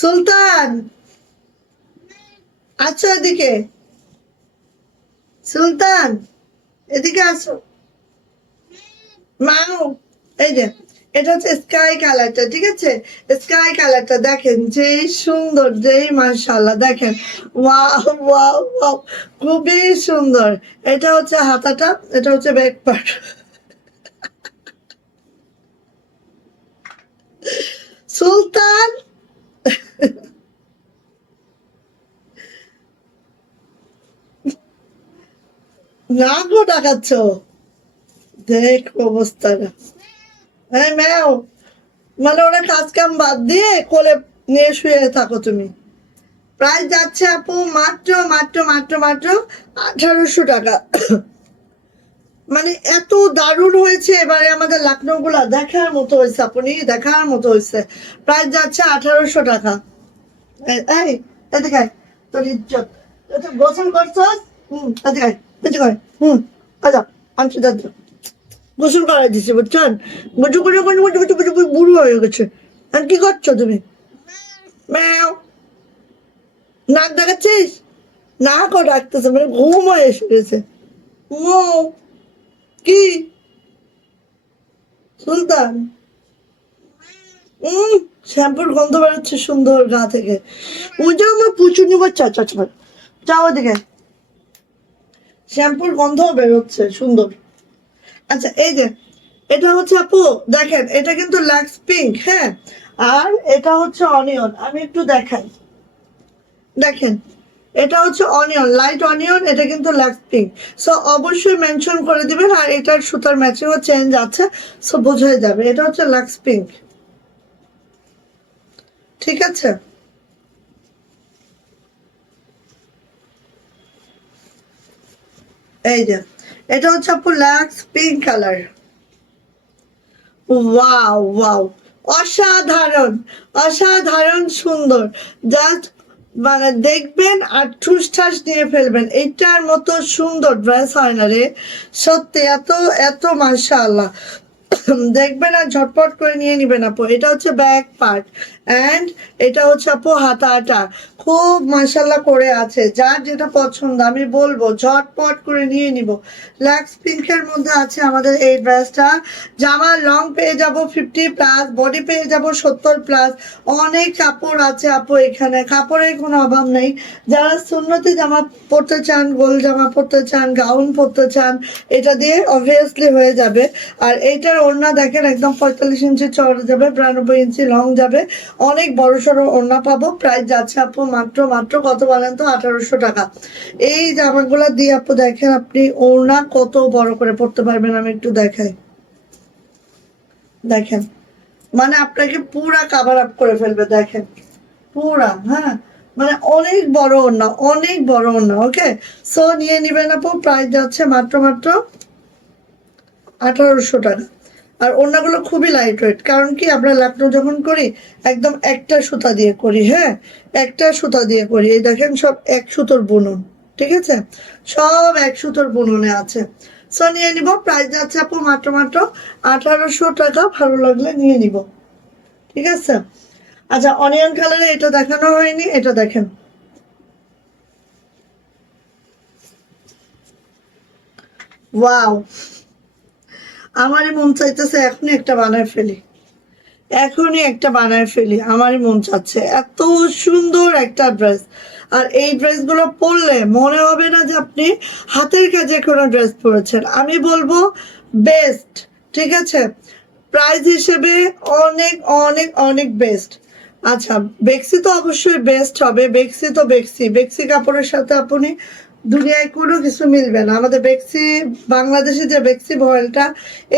সুলতান, আচ্ছা এদিকে, সুলতান এদিকে আসো। মাও, এই যে এটা হচ্ছে স্কাই কালারটা, ঠিক আছে? স্কাই কালারটা দেখেন, যেই সুন্দর, যেই মাশাআল্লাহ, দেখেন, ওয়াও ওয়াও ওয়াও, খুবই সুন্দর। এটা হচ্ছে হাতাটা, এটা হচ্ছে ব্যাক পার্ট। সুলতান, না গো ডাকাচ্ছ, দেখ অবস্থাটা। হ্যাঁ ম্যাও, মানে ওরা কাজ কাম বাদ দিয়ে কোলে নিয়ে শুয়ে থাকো তুমি। প্রাইস যাচ্ছে আপু মাত্র মাত্র মাত্র মাত্র 1800 টাকা। মানে এত দারুণ হয়েছে এবারে আমাদের লাকনো গুলা, দেখার মতো হয়েছে, আপনি দেখার মতো হয়েছে। প্রাইস যাচ্ছে 1800 টাকা। এই এদিকে আয়, তোর ইজ্জত, তুই গোসল করছস? এদিকে আয়, এদিকে আয়। আচ্ছা, আনছি দাদা, গোসল করাই দিছি, বুঝছেন? গুজু গুজু গুজু গুজু গুজু গুজু গুজু বুড়ো হয়ে গেছে। আর কি করছো তুমি? ম্যাও, নাক দেখাচ্ছিস? নাকও ডাকতেছে, মানে ঘুম হয়ে এসে গেছে। ও কি সুলতান, শ্যাম্পুর গন্ধ বেরোচ্ছে সুন্দর গা থেকে। ওই যে আমার প্রচুর নিবার চাচা, যাও ওদিকে, শ্যাম্পুর গন্ধ বেরোচ্ছে সুন্দর। আচ্ছা এই যে, এটা হচ্ছে আপু, দেখেন এটা কিন্তু লাক্স পিঙ্ক, হ্যাঁ, আর এটা হচ্ছে অনিয়ন। আমি একটু দেখাই, দেখেন, এটা হচ্ছে অনিয়ন, লাইট অনিয়ন, এটা কিন্তু লাক্স পিঙ্ক। সো অবশ্যই মেনশন করে দিবেন, আর এটার সুতার ম্যাচিংও চেঞ্জ আছে, সো বোঝাই যাবে এটা হচ্ছে লাক্স পিঙ্ক, ঠিক আছে? এই যে, এটা হচ্ছে আপু lux pink colour. Wow wow, অসাধারণ, অসাধারণ সুন্দর, জাস্ট মানে দেখবেন আর ঠুস ঠাস নিয়ে ফেলবেন। এইটার মতো সুন্দর ড্রেস হয় না রে, সত্যি, এত এত মাশাআল্লাহ। দেখবেন আর ঝটপট করে নিয়ে নিবেন আপু। এটা হচ্ছে ব্যাক পার্ট, অ্যান্ড এটা হচ্ছে আপু হাতাটা, খুব মাশাল্লাহ করে আছে। যার যেটা পছন্দ আমি বলবো ঝটপট করে নিয়ে নিব। লাক্স পিঙ্কের মধ্যে আছে আমাদের এই ড্রেসটা। জামা লং পেয়ে যাব 50+, বডি পেয়ে যাব 70+। অনেক কাপড় আছে আপু, এখানে কাপড়ের কোনো অভাব নেই। যারা সুন্নতি জামা পরতে চান, গোল জামা পরতে চান, গাউন পরতে চান, এটা দিয়ে অবভিয়াসলি হয়ে যাবে। আর এইটার ওড়না দেখেন, একদম 45 ইঞ্চি চড়া যাবে, 92 ইঞ্চি লং যাবে, অনেক বড় সড়ো ওড়না পাবো। প্রাইস যাচ্ছে আপু মাত্র মাত্র কত বলেন তো? 1800 টাকা। এই জামাগুলা দিয়ে আপু দেখেন আপনি ওড়না কত বড় করে পড়তে পারবেন। আমি একটু দেখাই, দেখেন, মানে আপনাকে পুরা কাভার আপ করে ফেলবে, দেখেন পুরা, হ্যাঁ, মানে অনেক বড় ওড়না, অনেক বড় ওড়না। ওকে, সো নিয়ে নিবেন আপু। প্রাইস যাচ্ছে মাত্র মাত্র 1800 টাকা। আর ওড়নাগুলো খুবই লাইট ওয়েট, কারণ কি আমরা লাকনো যখন করি একদম একটা সুতা দিয়ে করি, হ্যাঁ, একটা সুতা দিয়ে করি। এই দেখেন সব এক সুতোর বুনন, ঠিক আছে, সব এক সুতোর বুননে আছে। সো নিয়ে নিব। প্রাইস যাচ্ছে আপু মাত্র মাত্র 1800 টাকা। ভালো লাগলে নিয়ে নিব, ঠিক আছে? আচ্ছা, অনিয়ন কালারে এটা দেখানো হয়নি, এটা দেখেন, ওয়াও, আমারই মন চাইতেছে এখনই একটা বানায় ফেলি, এখনই একটা বানায় ফেলি, আমারই মন চাচ্ছে। এত সুন্দর একটা ড্রেস, আর এই ড্রেসগুলো পরলে মনে হবে না যে আপনি হাতের কাজে কোনো ড্রেস পরেছেন। আমি বলবো বেস্ট, ঠিক আছে? প্রাইস হিসেবে অনেক অনেক অনেক বেস্ট। আচ্ছা, বেক্সি তো অবশ্যই বেস্ট হবে, বেক্সি তো বেক্সি, বেক্সি কাপড়ের সাথে আপনি দুনিয়ায় কোনো কিছু মিলবে না। আমাদের বেক্সি, বাংলাদেশে যে বেক্সি ভয়েলটা,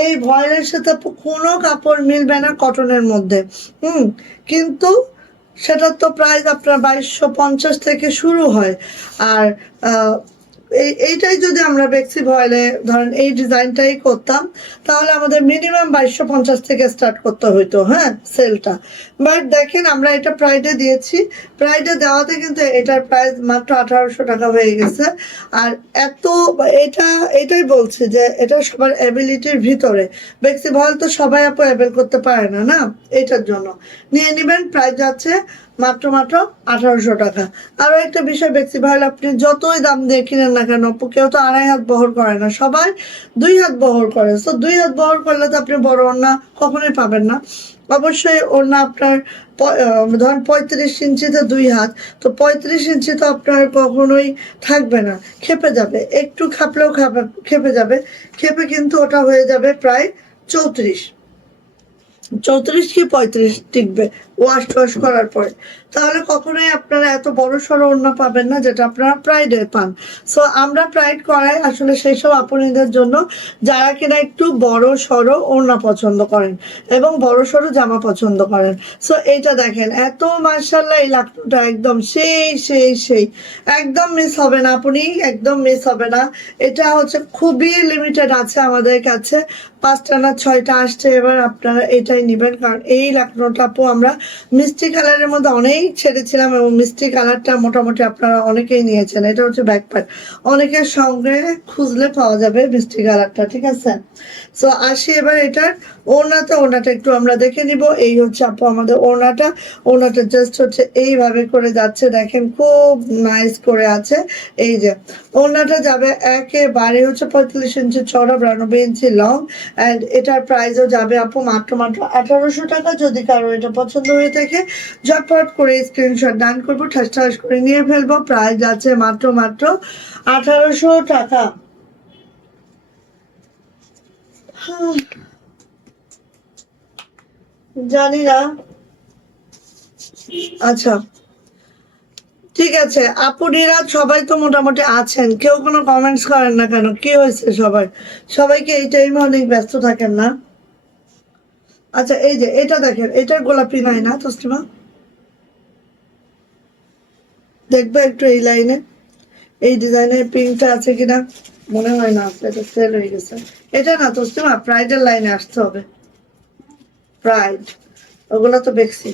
এই ভয়েলের সাথে কোনো কাপড় মিলবে না কটনের মধ্যে। কিন্তু সেটার তো প্রাইস আপনার 2250 থেকে শুরু হয়। আর এইটাই যদি আমরা বেক্সি ভয়েলে ধরেন এই ডিজাইনটাই করতাম, তাহলে আমাদের মিনিমাম 2250 থেকে স্টার্ট করতে হইতো, হ্যাঁ, সেলটা। বাট দেখেন আমরা এটা প্রাইডে দিয়েছি, প্রাইডে দেওয়াতে কিন্তু এটার প্রাইস মাত্র 1800 টাকা হয়ে গেছে। আর এত, এটা এটাই বলছি যে এটা সবার অ্যাবিলিটির ভিতরে। বেক্সি ভয়েল তো সবাই আপু অ্যাভেল করতে পারে না, না, এটার জন্য নিয়ে নেবেন। প্রাইস যাচ্ছে মাত্র মাত্র 1800 টাকা। আরো একটা বিষয় বেক্সি ভাইল আপনি যতই দাম দিয়ে কিনেন না কেন, কেউ তো 2.5 হাত বহর করে না, সবাই 2 হাত বহর করে। তো 2 হাত বহর করলে তো আপনি বড় ওড়না কখনোই পাবেন না। অবশ্যই ওড়না আপনার ধরেন 35 ইঞ্চিতে 2 হাত, তো 35 ইঞ্চি তো আপনার কখনোই থাকবে না, খেপে যাবে, একটু খাপলেও খেপে যাবে। খেপে কিন্তু ওটা হয়ে যাবে প্রায় 34, 34 কি 35 টিকবে ওয়াশ করার পরে। তাহলে কখনোই আপনারা এত বড় সড়ো ওড়না পাবেন না যেটা আপনারা প্রাইডে পান। সো আমরা প্রাইড করাই আসলে সেই সব আপুনিদের জন্য যারা কিনা একটু বড় সড়ো ওড়না পছন্দ করেন এবং বড় সড়ো জামা পছন্দ করেন। সো এইটা দেখেন, এত মার্শাল্লাহ, এই লাকড়ুটা একদম সেই একদম মিস হবে না আপনি, একদম মিস হবে না। এটা হচ্ছে খুবই লিমিটেড আছে আমাদের কাছে, 5টা না 6টা আসছে। এবার আপনারা এটাই নেবেন, কারণ এই লাকড়ুটা আপু আমরা মিষ্টি কালারের মধ্যে অনেক ছেড়েছিলাম এবং মিষ্টি কালারটা মোটামুটি আপনারা অনেকেই নিয়েছেন। এটা হচ্ছে ব্যাক পার্ট, অনেকের সঙ্গে খুঁজলে পাওয়া যাবে মিষ্টি কালারটা, ঠিক আছে। সো আসি এবার এটার ওড়নাটা একটু আমরা দেখে নিব। এই হচ্ছে আপু আমাদের ওড়নাটা জাস্ট হচ্ছে এইভাবে করে যাচ্ছে, দেখেন খুব নাইস করে আছে। এই যে ওড়নাটা যাবে একেবারে হচ্ছে 45 ইঞ্চি চড়া, 92 ইঞ্চি লং, অ্যান্ড এটার প্রাইসও যাবে আপু মাত্র 1800 টাকা। যদি কারো এটা পছন্দ হয়ে থাকে ঝটপট করে স্ক্রিনশট ডান করবো, ঠাস করে নিয়ে ফেলবো। প্রাইস যাচ্ছে মাত্র 1800 টাকা। জানি না, আচ্ছা ঠিক আছে। আপুনিরা সবাই তো মোটামুটি আছেন, কেউ কোনো কমেন্টস করেন না কেন, কি হয়েছে? সবাইকে এই টাইমে অনেক ব্যস্ত থাকেন না? আচ্ছা এই যে এটা দেখেন, এটার গোলাপি নাই না তসলিমা? দেখবে একটু এই লাইনে এই ডিজাইনের পিঙ্কটা আছে কিনা, মনে হয় না আছে, এটা সেল হয়ে গেছে। এটা না তসলিমা, প্রাইডের লাইনে আসতে হবে, প্রাইড, ওগুলো তো দেখছি।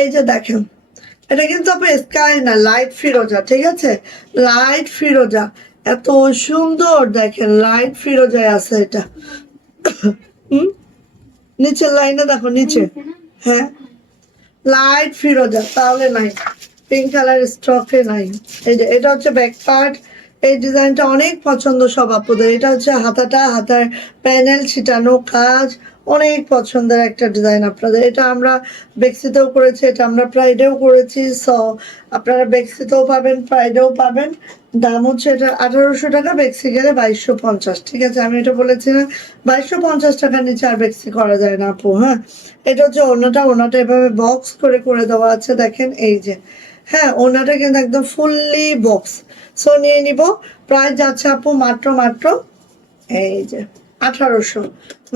এই যে দেখেন, এটা কিন্তু আপনার স্কাই না, লাইট ফিরোজা, ঠিক আছে, লাইট ফিরোজা, এত সুন্দর দেখেন, লাইট ফিরোজায় আছে এটা। হুম, নিচের লাইনে দেখো, নিচে, হ্যাঁ লাইট ফিরোজা, তাহলে নাই, পিঙ্ক কালার স্টকে নাই। এই যে এটা হচ্ছে ব্যাক পার্ট, এই ডিজাইনটা অনেক পছন্দ সব আপুদের। এটা হচ্ছে হাতার প্যানেল ছিটানো কাজ, অনেক পছন্দের একটা ডিজাইন আপনাদের। এটা আমরা বেক্সিতেও করেছি, এটা আমরা প্রাইডেও করেছি। সো আপনারা বেক্সিতেও পাবেন, প্রাইডেও পাবেন। দাম হচ্ছে এটা 1800 টাকা, বেক্সি গেলে 2250, ঠিক আছে। আমি এটা বলেছি না, 2250 টাকার নিচে আর বেক্সি করা যায় না আপু। হ্যাঁ, এটা হচ্ছে ওনাটা এভাবে বক্স করে দেওয়া আছে, দেখেন এই যে, হ্যাঁ ওনাটা কিন্তু একদম ফুললি বক্স। সো নিয়ে নিব, প্রাইস যাচ্ছে আপু মাত্র এই যে 1800,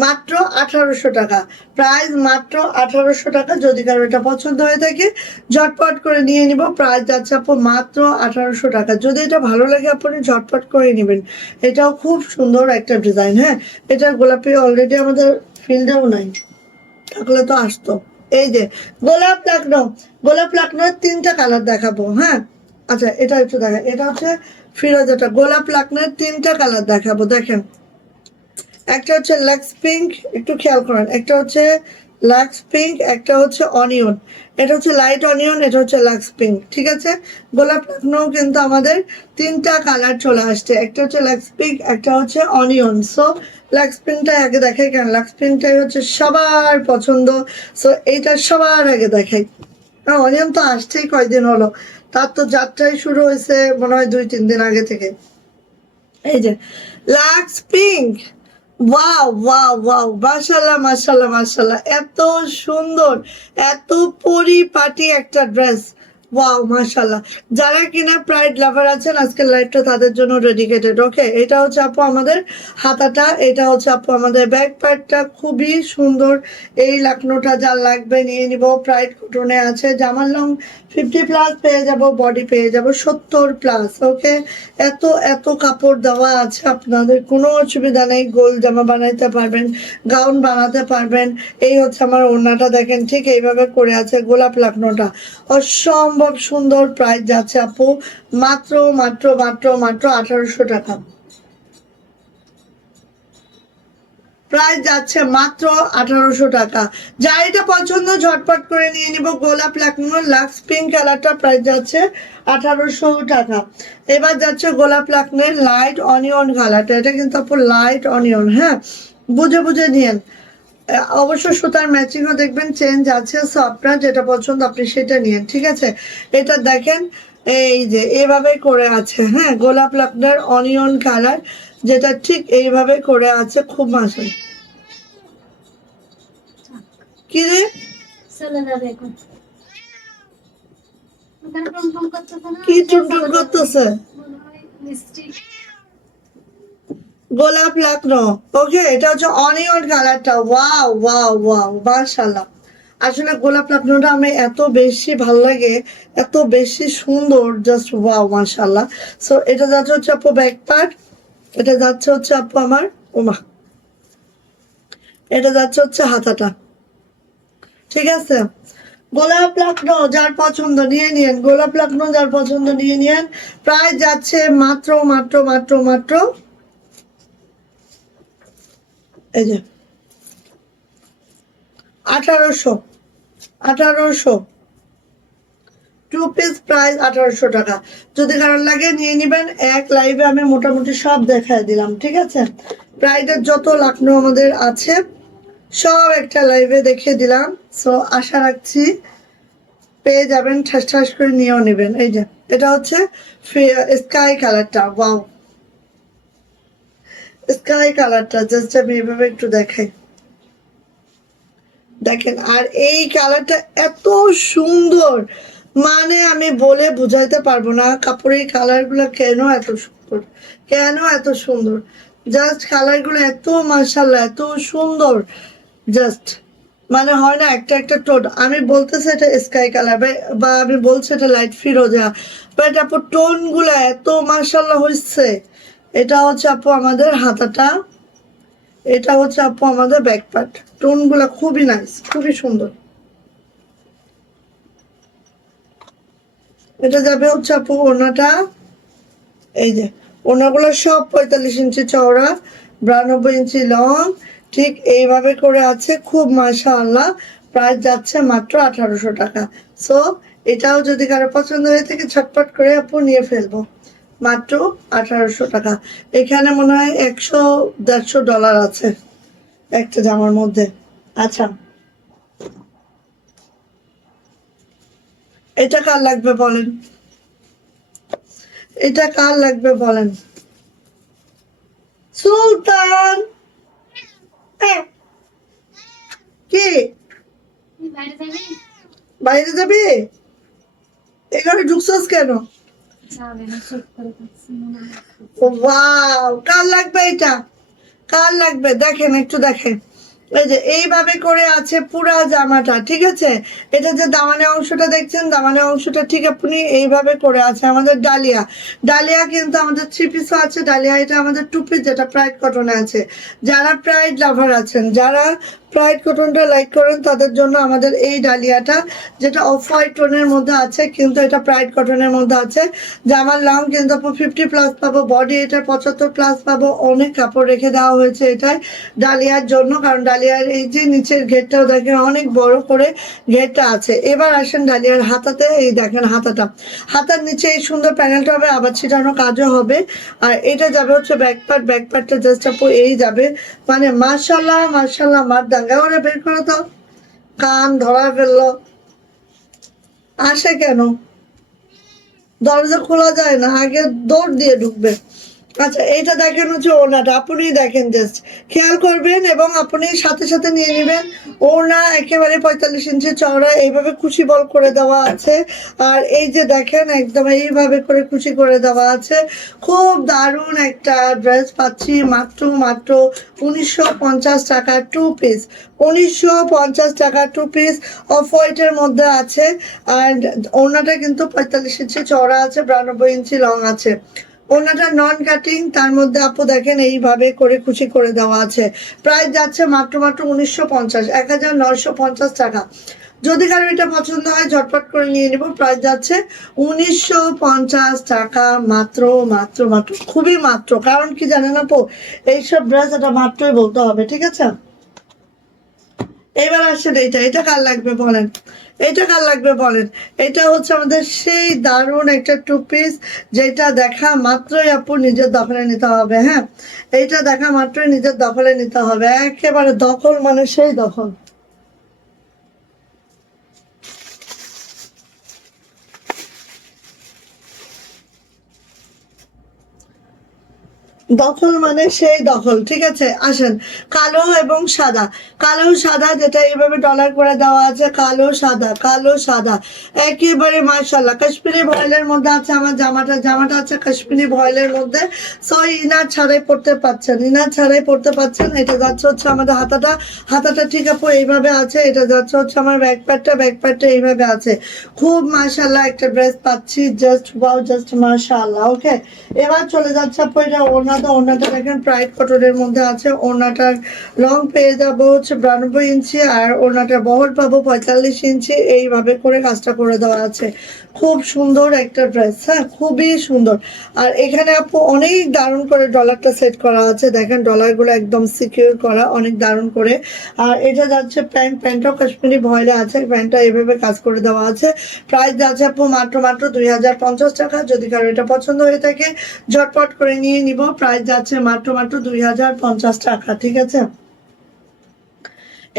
মাত্র 1800 টাকা, প্রাইস মাত্র 1800 টাকা। যদি কারো এটা পছন্দ হয়ে থাকে ঝটপট করে নিয়ে নিব, প্রাইস যাচ্ছে আপু মাত্র 1800 টাকা। যদি এটা ভালো লাগে আপনি ঝটপট করে নেবেন, এটাও খুব সুন্দর একটা ডিজাইন। হ্যাঁ, এটার গোলাপি অলরেডি আমাদের ফিল্ডেও নাই, থাকলে তো আসতো। এই যে গোলাপ লাকনোর 3টা কালার দেখাবো। হ্যাঁ, আচ্ছা এটা একটু দেখা, এটা হচ্ছে ফিরোজাটা, গোলাপ লাকনোর 3টা কালার দেখাবো। দেখেন, একটা হচ্ছে লাক্স পিঙ্ক, একটু খেয়াল করেন, একটা হচ্ছে লাক্স পিঙ্ক, একটা হচ্ছে অনিয়ন, এটা হচ্ছে লাইট অনিয়ন, এটা হচ্ছে লাক্স পিঙ্ক, ঠিক আছে। গোলাপ লাকনো কিন্তু আমাদের 3টা কালার চলে আসছে, একটা হচ্ছে লাক্স পিঙ্ক, একটা হচ্ছে অনিয়ন। সো লাক্স পিঙ্কটা আগে দেখাই, কেন লাক্স পিঙ্কটাই হচ্ছে সবার পছন্দ। সো এইটা সবার আগে দেখাই। অনিয়ন তো আসছেই কয়দিন হলো, তার তো যাত্রাই শুরু হয়েছে মনে হয় 2-3 দিন আগে থেকে। এই যে লাক্স পিঙ্ক, ওয়াও মাশাল্লাহ, এত সুন্দর, এত পরিপাটি একটা ড্রেস, ওয়াও মাশাল্লাহ। যারা কিনা প্রাইড লাভার আছেন আজকের লাইভটা তাদের জন্য ডেডিকেটেড। ওকে, এটা হচ্ছে আপু আমাদের হাতাটা, এটা হচ্ছে আপু আমাদের ব্যাক পার্টটা, খুবই সুন্দর। এই লাকনোটা যার লাগবে নিয়ে নিব, প্রাইড কটনে আছে, জামার লং 50+ পেয়ে যাব, বডি পেয়ে যাব 70+। ওকে, এত কাপড় দেওয়া আছে, আপনাদের কোনো অসুবিধা নেই। গোল জামা বানাইতে পারবেন, গাউন বানাতে পারবেন। এই হচ্ছে আমার ওড়নাটা, দেখেন ঠিক এইভাবে করে আছে, গোলাপ লাকনোটা অসম্ভব সুন্দর। প্রাইস যাচ্ছে আপু মাত্র 1800 টাকা। প্রাইস যাচ্ছে মাত্র 1800 টাকা। যার এটা পছন্দ ঝটপট করে নিয়ে নিব। গোলাপ লাকনো লাক্স পিঙ্ক কালারটা প্রাইস যাচ্ছে 1800 টাকা। এবার যাচ্ছে গোলাপ লাকনের লাইট অনিয়ন কালারটা, এটা কিন্তু আপু লাইট অনিয়ন, হ্যাঁ বুঝে বুঝে নিয়েন। অবশ্য সুতার ম্যাচিংও দেখবেন চেঞ্জ আছে, সো আপনার যেটা পছন্দ আপনি সেটা নিয়েন, ঠিক আছে। এটা দেখেন এই যে এইভাবে করে আছে, হ্যাঁ গোলাপ লাকনের অনিয়ন কালার, যেটা ঠিক এইভাবে করে আছে, খুব মাসে কি রে চলে যাবে এখন। ওখানে টুনটুন করতেছে না? কি টুনটুন করতেছে? মনে হয় মিষ্টি। গোলাপ লাকনো, ওকে এটা হচ্ছে অনিয়ন কালারটা। ওয়াও ওয়াও ওয়াও মাশাআল্লাহ। আসলে গোলাপ লাকনোটা আমি এত বেশি ভালো লাগে, এত বেশি সুন্দর, জাস্ট ওয়াও মাশাআল্লাহ। সো এটা যাচ্ছে হচ্ছে আপু ব্যাক পার্ট, এটা যাচ্ছে হচ্ছে আপু আমার ওমা, এটা যাচ্ছে হচ্ছে হাতাটা, ঠিক আছে। গোলাপ লাকনো যার পছন্দ নিয়ে নিয়েন, গোলাপ লাকনো যার পছন্দ নিয়ে নিয়েন। প্রাইস যাচ্ছে মাত্র মাত্র মাত্র মাত্র এই যে 1800, 1800 টু পিস প্রাইস 1800 টাকা। যদি কারণ লাগে নিয়ে নিবেন, এক লাইভে আমি মোটামুটি সব দেখায় দিলাম, ঠিক আছে। প্রাইডের যত লাকনো আমাদের আছে সব একটা লাইভে দেখিয়ে দিলাম। সো আশা রাখছি পেয়ে যাবেন, ঠাস ঠাস করে নিয়েও নেবেন। এই যে এটা হচ্ছে স্কাই কালারটা, ওয়াও স্কাই কালারটা, জাস্ট আমি এভাবে একটু দেখাই, দেখেন। আর এই কালারটা এত সুন্দর, মানে আমি বলে বুঝাইতে পারবো না কাপড়ের কালারগুলো কেন এত সুন্দর, কেন এত সুন্দর, জাস্ট কালারগুলো এত মাশাআল্লাহ এত সুন্দর, জাস্ট মানে হয় না একটা একটা টোন। আমি বলতেছি এটা স্কাই কালার বা আমি বলছি এটা লাইট ফিরোজা, বাট আপু টোন গুলা এত মাশাআল্লাহ হয়েছে। এটা হচ্ছে আপু আমাদের হাতাটা, এটা হচ্ছে আপু আমাদের ব্যাক পার্ট, টোন গুলা খুবই নাইস, খুবই সুন্দর। এটা যাবে হচ্ছে আপু ওনাটা, এই যে ওনাগুলো সব 45 ইঞ্চি চওড়া, 92 ইঞ্চি লং, ঠিক এইভাবে করে আছে, খুব মাশাআল্লাহ। প্রাইস যাচ্ছে মাত্র 1800 টাকা। সো এটাও যদি কারো পছন্দ হয়ে থাকে ছটপট করে আপু নিয়ে ফেলবো, মাত্র 1800 টাকা। এখানে মনে হয় 100-150 ডলার আছে একটা জামার মধ্যে। আচ্ছা এটা কার লাগবে বলেন, এটা কার লাগবে বলেন? সুলতান হ্যাঁ, কি তুই বাইরে যাবি? বাইরে যাবি? এখানে ঢুকছস কেন? যাবে না, চেক করে দেখছি মনে হয়। ওয়াও কার লাগবে এটা, কার লাগবে দেখেন একটু দেখেন। এই যে এইভাবে করে আছে পুরা জামাটা, ঠিক আছে। এটা যে দামানে অংশটা দেখছেন, দামানে অংশটা ঠিক আপনি এইভাবে করে আছে আমাদের ডালিয়া, ডালিয়া কিন্তু আমাদের 3 পিসও আছে ডালিয়া। এটা আমাদের 2 পিস যেটা প্রাইড কটনে আছে। যারা প্রাইড লাভার আছেন, যারা প্রাইড কটনটা লাইক করেন তাদের জন্য আমাদের এই ডালিয়াটা, যেটা অফ হোয়াইট টোনের মধ্যে আছে কিন্তু এটা প্রাইড কটনের মধ্যে আছে। জামার লং কিন্তু 50+ পাবো, বডি এটার 75+ পাবো, অনেক কাপড় রেখে দেওয়া হয়েছে এটাই ডালিয়ার জন্য, কারণ ডালিয়ার এই যে নিচের ঘেরটাও দেখেন অনেক বড় করে ঘেরটা আছে। এবার আসেন ডালিয়ার হাতাতে, এই দেখেন হাতাটা, হাতার নিচে এই সুন্দর প্যানেলটা হবে, আবার ছিটানো কাজও হবে। আর এটা যাবে হচ্ছে ব্যাক পার্ট, ব্যাক পার্টটা জাস্ট আপু এই যাবে, মানে মাশাআল্লাহ মাশাআল্লাহ। মার দাঙ্গা ওরা বের করে তো, কান ধরা ফেললো, আসে কেন, দরজা খোলা যায় না, আগে দৌড় দিয়ে ঢুকবে। আচ্ছা এইটা দেখেন হচ্ছে ওড়নাটা, আপনি দেখেন জাস্ট খেয়াল করবেন এবং আপনি সাথে সাথে নিয়ে নেবেন। ওড়না একেবারে 45 ইঞ্চি চওড়া, এইভাবে কুচি বল করে দেওয়া আছে। আর এই যে দেখেন একদম এইভাবে করে কুচি করে দেওয়া আছে। খুব দারুণ একটা ড্রেস পাচ্ছি মাত্র মাত্র 1950 টাকা 2 পিস, 1950 টাকা 2 পিস অফ হোয়াইটের মধ্যে আছে। আর ওড়নাটা কিন্তু 45 ইঞ্চি চওড়া আছে, 92 ইঞ্চি লং আছে। ওনাটা নন কাটিং, তার মধ্যে আপু দেখেন এইভাবে করে কুচি করে দেওয়া আছে। প্রাইস যাচ্ছে মাত্র মাত্র 1950, 1950 টাকা। যদি কারো এটা পছন্দ হয় ঝটপট করে নিয়ে নিব। প্রাইস যাচ্ছে 1950 টাকা মাত্র মাত্র মাত্র, খুবই মাত্র। কারণ কি জানেন আপু, এইসব ড্রেস এটা মাত্রই বলতে হবে, ঠিক আছে? এবার আসেন, এটা এটা কার লাগবে বলেন, এটা কার লাগবে বলেন। এটা হচ্ছে আমাদের সেই দারুণ একটা টু পিস, যেটা দেখা মাত্রই আপু নিজের দখলে নিতে হবে। হ্যাঁ, এইটা দেখা মাত্রই নিজের দখলে নিতে হবে, একেবারে দখল মানে সেই দখল। দখল মানে সেই দখল, ঠিক আছে? আসেন, কালো এবং সাদা, কালো সাদা যেটা এইভাবে ডলার করে দেওয়া আছে, কালো সাদা কালো সাদা, একেবারে মাশাআল্লাহ। কাশ্মীরি ভয়েলের মধ্যে আছে আমার জামাটা, জামাটা আছে কাশ্মীরি ভয়েলের মধ্যে। সো ইনার ছাড়াই পড়তে পাচ্ছেন, ইনার ছাড়াই পড়তে পাচ্ছেন। এটা যাচ্ছে হচ্ছে আমাদের হাতাটা, হাতাটা ঠিক আপু এইভাবে আছে। এটা যাচ্ছে হচ্ছে আমার ব্যাক প্যাডটা, ব্যাক প্যাডটা এইভাবে আছে। খুব মাশাআল্লাহ একটা ড্রেস পাচ্ছি, জাস্ট ওয়াও, জাস্ট মাশাআল্লাহ। ওকে, এবার চলে যাচ্ছে আপু এটা ওড়নাটা, ওড়নাটা দেখেন প্রাইড কটনের মধ্যে আছে। ওড়নাটার লং পেয়ে যাবো হচ্ছে 92 ইঞ্চি, আর ওড়নাটার বহর পাবো 45 ইঞ্চি। এইভাবে করে কাজটা করে দেওয়া আছে। খুব সুন্দর একটা ড্রেস, হ্যাঁ খুবই সুন্দর। আর এখানে আপু অনেক দারুণ করে ডলারটা সেট করা আছে, দেখেন ডলারগুলো একদম সিকিউর করা, অনেক দারুণ করে। আর এটা যাচ্ছে প্যান্ট, প্যান্টটাও কাশ্মীরি ভয়েলে আছে, প্যান্টটা এইভাবে কাজ করে দেওয়া আছে। প্রাইস যাচ্ছে আপু মাত্র মাত্র 2050 টাকা। যদি কারো এটা পছন্দ হয়ে থাকে ঝটপট করে নিয়ে নিব। প্রাইস যাচ্ছে মাত্র মাত্র 2050 টাকা, ঠিক আছে?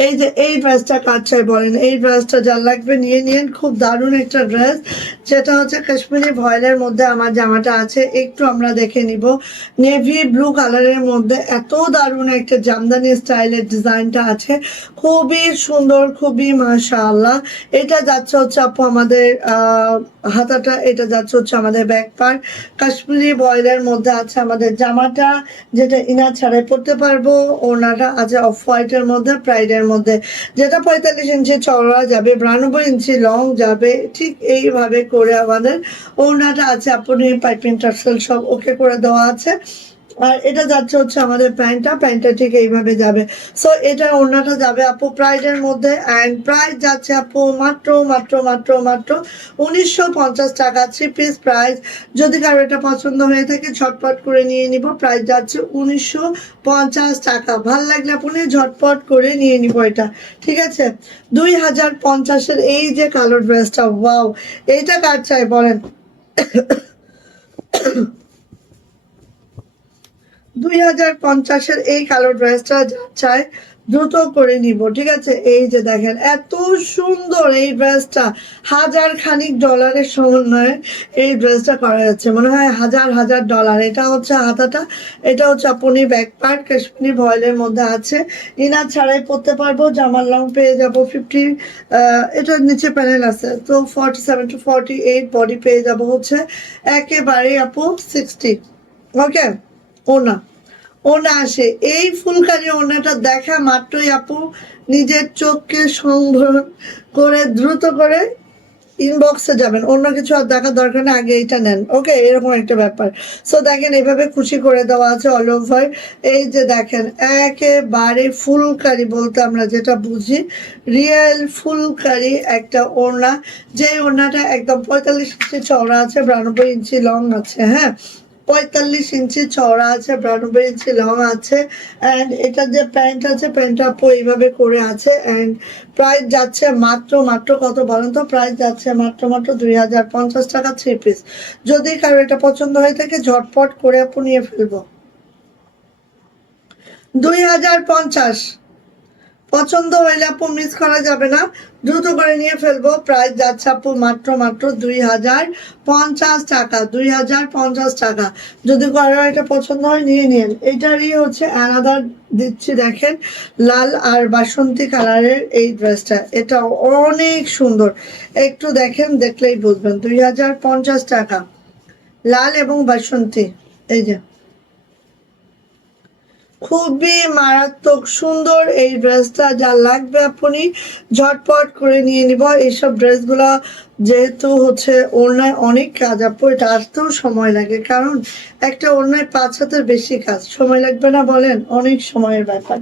এই যে এই ড্রেসটা কার চাই বলেন, এই ড্রেসটা যার লাগবে নিয়ে নিন। খুব দারুণ একটা ড্রেস, যেটা হচ্ছে কাশ্মীরি ভয়েলের মধ্যে আমার জামাটা আছে। একটু আমরা দেখে নিব, নেভি ব্লু কালারের মধ্যে এত দারুণ একটা জামদানি স্টাইলের ডিজাইনটা আছে, খুবই সুন্দর, খুবই মাশাআল্লাহ। এটা যাচ্ছে হচ্ছে আপু আমাদের হাতাটা, এটা যাচ্ছে হচ্ছে আমাদের ব্যাক পার্ট। কাশ্মীরি ভয়েলের মধ্যে আছে আমাদের জামাটা, যেটা ইনার ছাড়াই পরতে পারবো। ওনাটা আছে অফ হোয়াইটের মধ্যে, প্রাইডের মধ্যে, যেটা 45 ইঞ্চি চওড়া যাবে, 92 ইঞ্চি লং যাবে। ঠিক এইভাবে করে আমাদের ওনাটা আছে, আপনি পাইপিং টার্সেল সব ওকে করে দেওয়া আছে। আর এটা যাচ্ছে হচ্ছে আমাদের প্যান্টটা, প্যান্টটা ঠিক এইভাবে যাবে। সো এটা ওড়নাটা যাবে আপু প্রাইডের মধ্যে, অ্যান্ড প্রাইস যাচ্ছে আপু মাত্র মাত্র মাত্র মাত্র 1950 টাকা, 3 পিস প্রাইস। যদি কারো এটা পছন্দ হয়ে থাকে ঝটপট করে নিয়ে নিব। প্রাইস যাচ্ছে 1950 টাকা। ভাল লাগলে আপনি ঝটপট করে নিয়ে নিব এটা, ঠিক আছে? 2050-এর এই যে কালো ড্রেসটা, ওয়াও, এইটা কার চাই বলেন? 2050-এর এই কালো ড্রেসটা চাই দ্রুত করে নিব, ঠিক আছে? এই যে দেখেন এত সুন্দর এই ড্রেসটা, হাজার খানিক ডলারের সমন্বয়ে এই ড্রেসটা করা যাচ্ছে, মনে হয় হাজার হাজার ডলার। এটা হচ্ছে হাতাটা, এটা হচ্ছে আপনি ব্যাক পার্ট কাশ্মীরি ভয়েলের মধ্যে আছে। ইনার ছাড়াই পরতে পারবো। জামার লং পেয়ে যাবো 50, এটার নিচে প্যানেল আছে তো 47 to 48, বডি পেয়ে যাবো হচ্ছে একেবারে আপু 60। ওকে, ওনা, ওনা আসে এই ফুলকারি ওনাটা দেখা মাত্রই আপু নিজের চোখকে সংবরণ করে দ্রুত করে ইনবক্সে যাবেন, অন্য কিছু আর দেখার দরকার নেই, আগে এটা নেন। ওকে, এরকম একটা ব্যাপার। সো দেখেন এইভাবে খুশি করে দেওয়া আছে অল ওভার। এই যে দেখেন একেবারে ফুলকারি বলতে আমরা যেটা বুঝি, রিয়েল ফুলকারি একটা ওড়না, যে ওড়নাটা একদম 45 ইঞ্চি চওড়া আছে, 92 ইঞ্চি লং আছে। হ্যাঁ, 45 ইঞ্চি চওড়া আছে, 92 ইঞ্চি লং আছে। অ্যান্ড এটা যে প্যান্ট আছে, প্যান্টটা আপু এইভাবে করে আছে। অ্যান্ড প্রাইস যাচ্ছে মাত্র মাত্র কত বলেন তো? প্রাইস যাচ্ছে মাত্র মাত্র 2050 টাকা, 3 পিস। যদি কারো এটা পছন্দ হয়ে থাকে ঝটপট করে আপু নিয়ে ফেলবো। 2050 পছন্দ হইলে আপু মিস করা যাবে না, দ্রুত করে নিয়ে ফেলবো। প্রাইস যাচ্ছে আপু মাত্র মাত্র 2050 টাকা, 2050 টাকা। যদি কারো এটা পছন্দ হয় নিয়ে নিন। এটারই হচ্ছে অ্যানাদার দিচ্ছি, দেখেন লাল আর বাসন্তী কালারের এই ড্রেসটা, এটা অনেক সুন্দর। একটু দেখেন, দেখলেই বুঝবেন। 2050 টাকা, লাল এবং বাসন্তী। এই যে খুবই মারাত্মক সুন্দর এই ড্রেসটা, যা লাগবে আপনি ঝটপট করে নিয়ে নিব। এইসব ড্রেসগুলা যেহেতু হচ্ছে ওড়নায় অনেক কাজ আপু, এটা আসতেও সময় লাগে, কারণ একটা ওড়নায় 5 হাতের বেশি কাজ, সময় লাগবে না বলেন? অনেক সময়ের ব্যাপার।